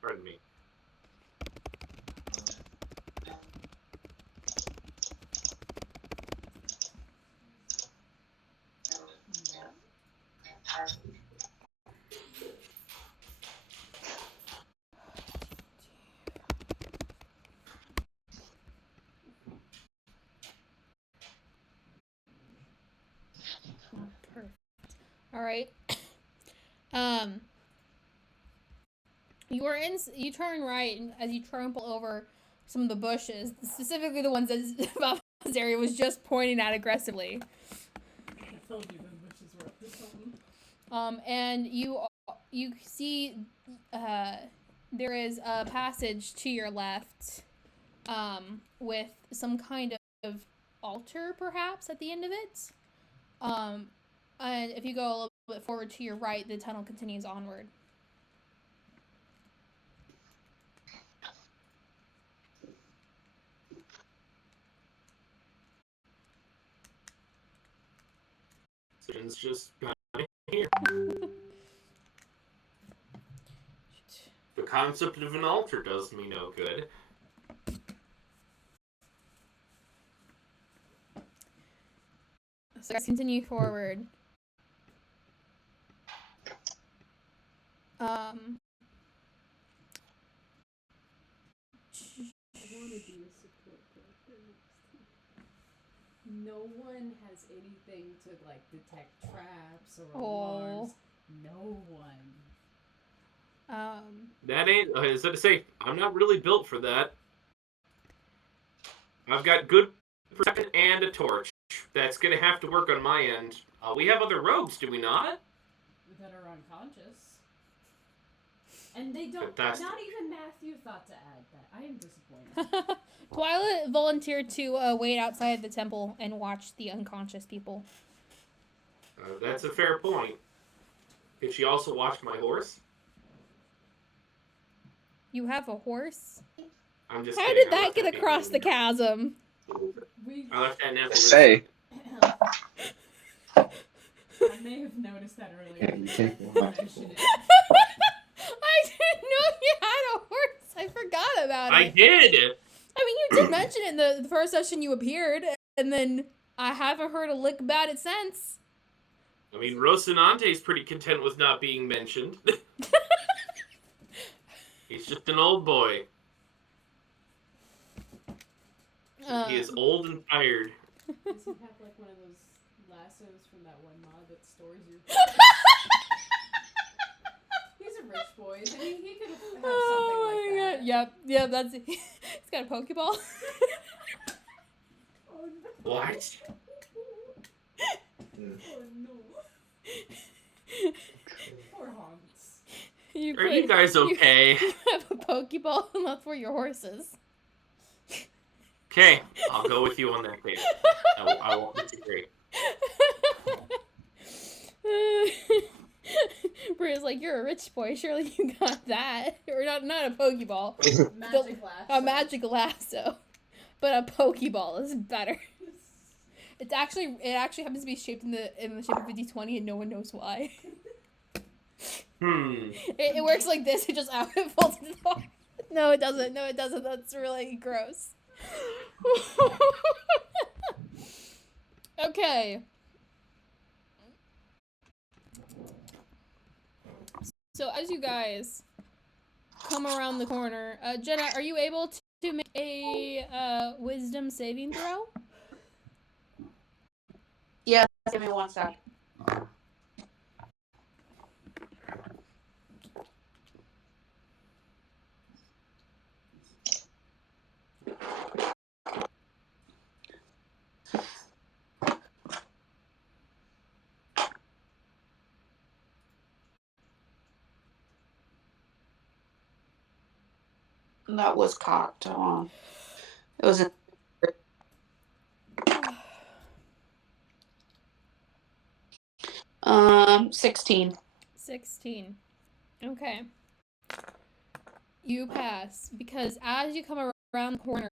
Pardon me. Perfect. All right. You turn right and as you trample over some of the bushes, specifically the ones that Bob's area was just pointing at aggressively. I told you the bushes were up to something. And you see there is a passage to your left with some kind of altar perhaps at the end of it. And if you go a little bit forward to your right, the tunnel continues onward. It's just kind of here. The concept of an altar does me no good. So let's continue forward. I want to be a support character next time. No one has anything to like detect traps or alarms. No one. That ain't. Is that to say? I'm not really built for that. I've got good perception and a torch. That's gonna have to work on my end. We have other rogues, do we not? That are unconscious. And they don't. Fantastic. Not even Matthew thought to add that. I am disappointed. Twyla volunteered to wait outside the temple and watch the unconscious people. That's a fair point. Did she also watch my horse? You have a horse? I'm just How kidding. did that get across the chasm? I left that now. Say. I may have noticed that earlier. Yeah, you take one. Mention it. I didn't know you had a horse. I forgot about it. I did! I mean, you did mention it in the first session you appeared, and then I haven't heard a lick about it since. I mean, Rocinante's pretty content with not being mentioned. He's just an old boy. He is old and tired. Does he have like one of those lassos from that one mod that stores your... He's a rich boy, isn't he? He could have something like that. Yep, that's it. He's got a Pokeball. Oh, no. What? Oh no. Poor Hans. Are you guys okay? You have a Pokeball, and that's for your horses. Okay, I'll go with you on that case. I won't disagree. Bria's like, you're a rich boy. Surely you got that. Or not a Pokeball. Magic lasso. A magic lasso. But a Pokeball is better. It actually happens to be shaped in the shape of a D20 and no one knows why. It works like this. It just it falls into the water. No, it doesn't. That's really gross. Okay. So as you guys come around the corner, Jenna, are you able to make a wisdom saving throw? Yeah, give me 1 sec. That was cocked. Hold on. It was a 16. 16. Okay. You pass because as you come around the corner,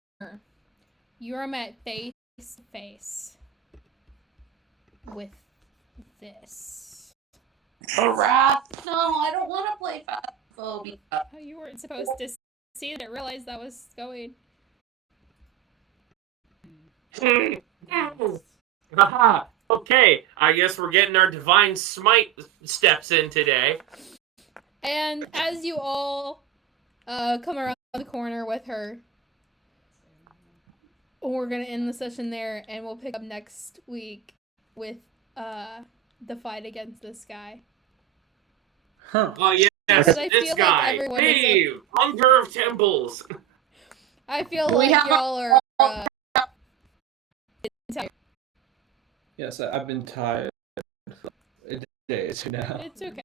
you are met face to face with this. A rat? No, I don't want to play fast. phobia. Oh, you weren't supposed to see that. Realize that was going. Haha. Okay, I guess we're getting our divine smite steps in today. And as you all come around the corner with her, we're gonna end the session there, and we'll pick up next week with the fight against this guy. Huh. Oh yes, Because I this feel guy. like everyone Hey, Hunter of Temples. I feel We like have y'all are Yes, I've been tired for days now. it's okay.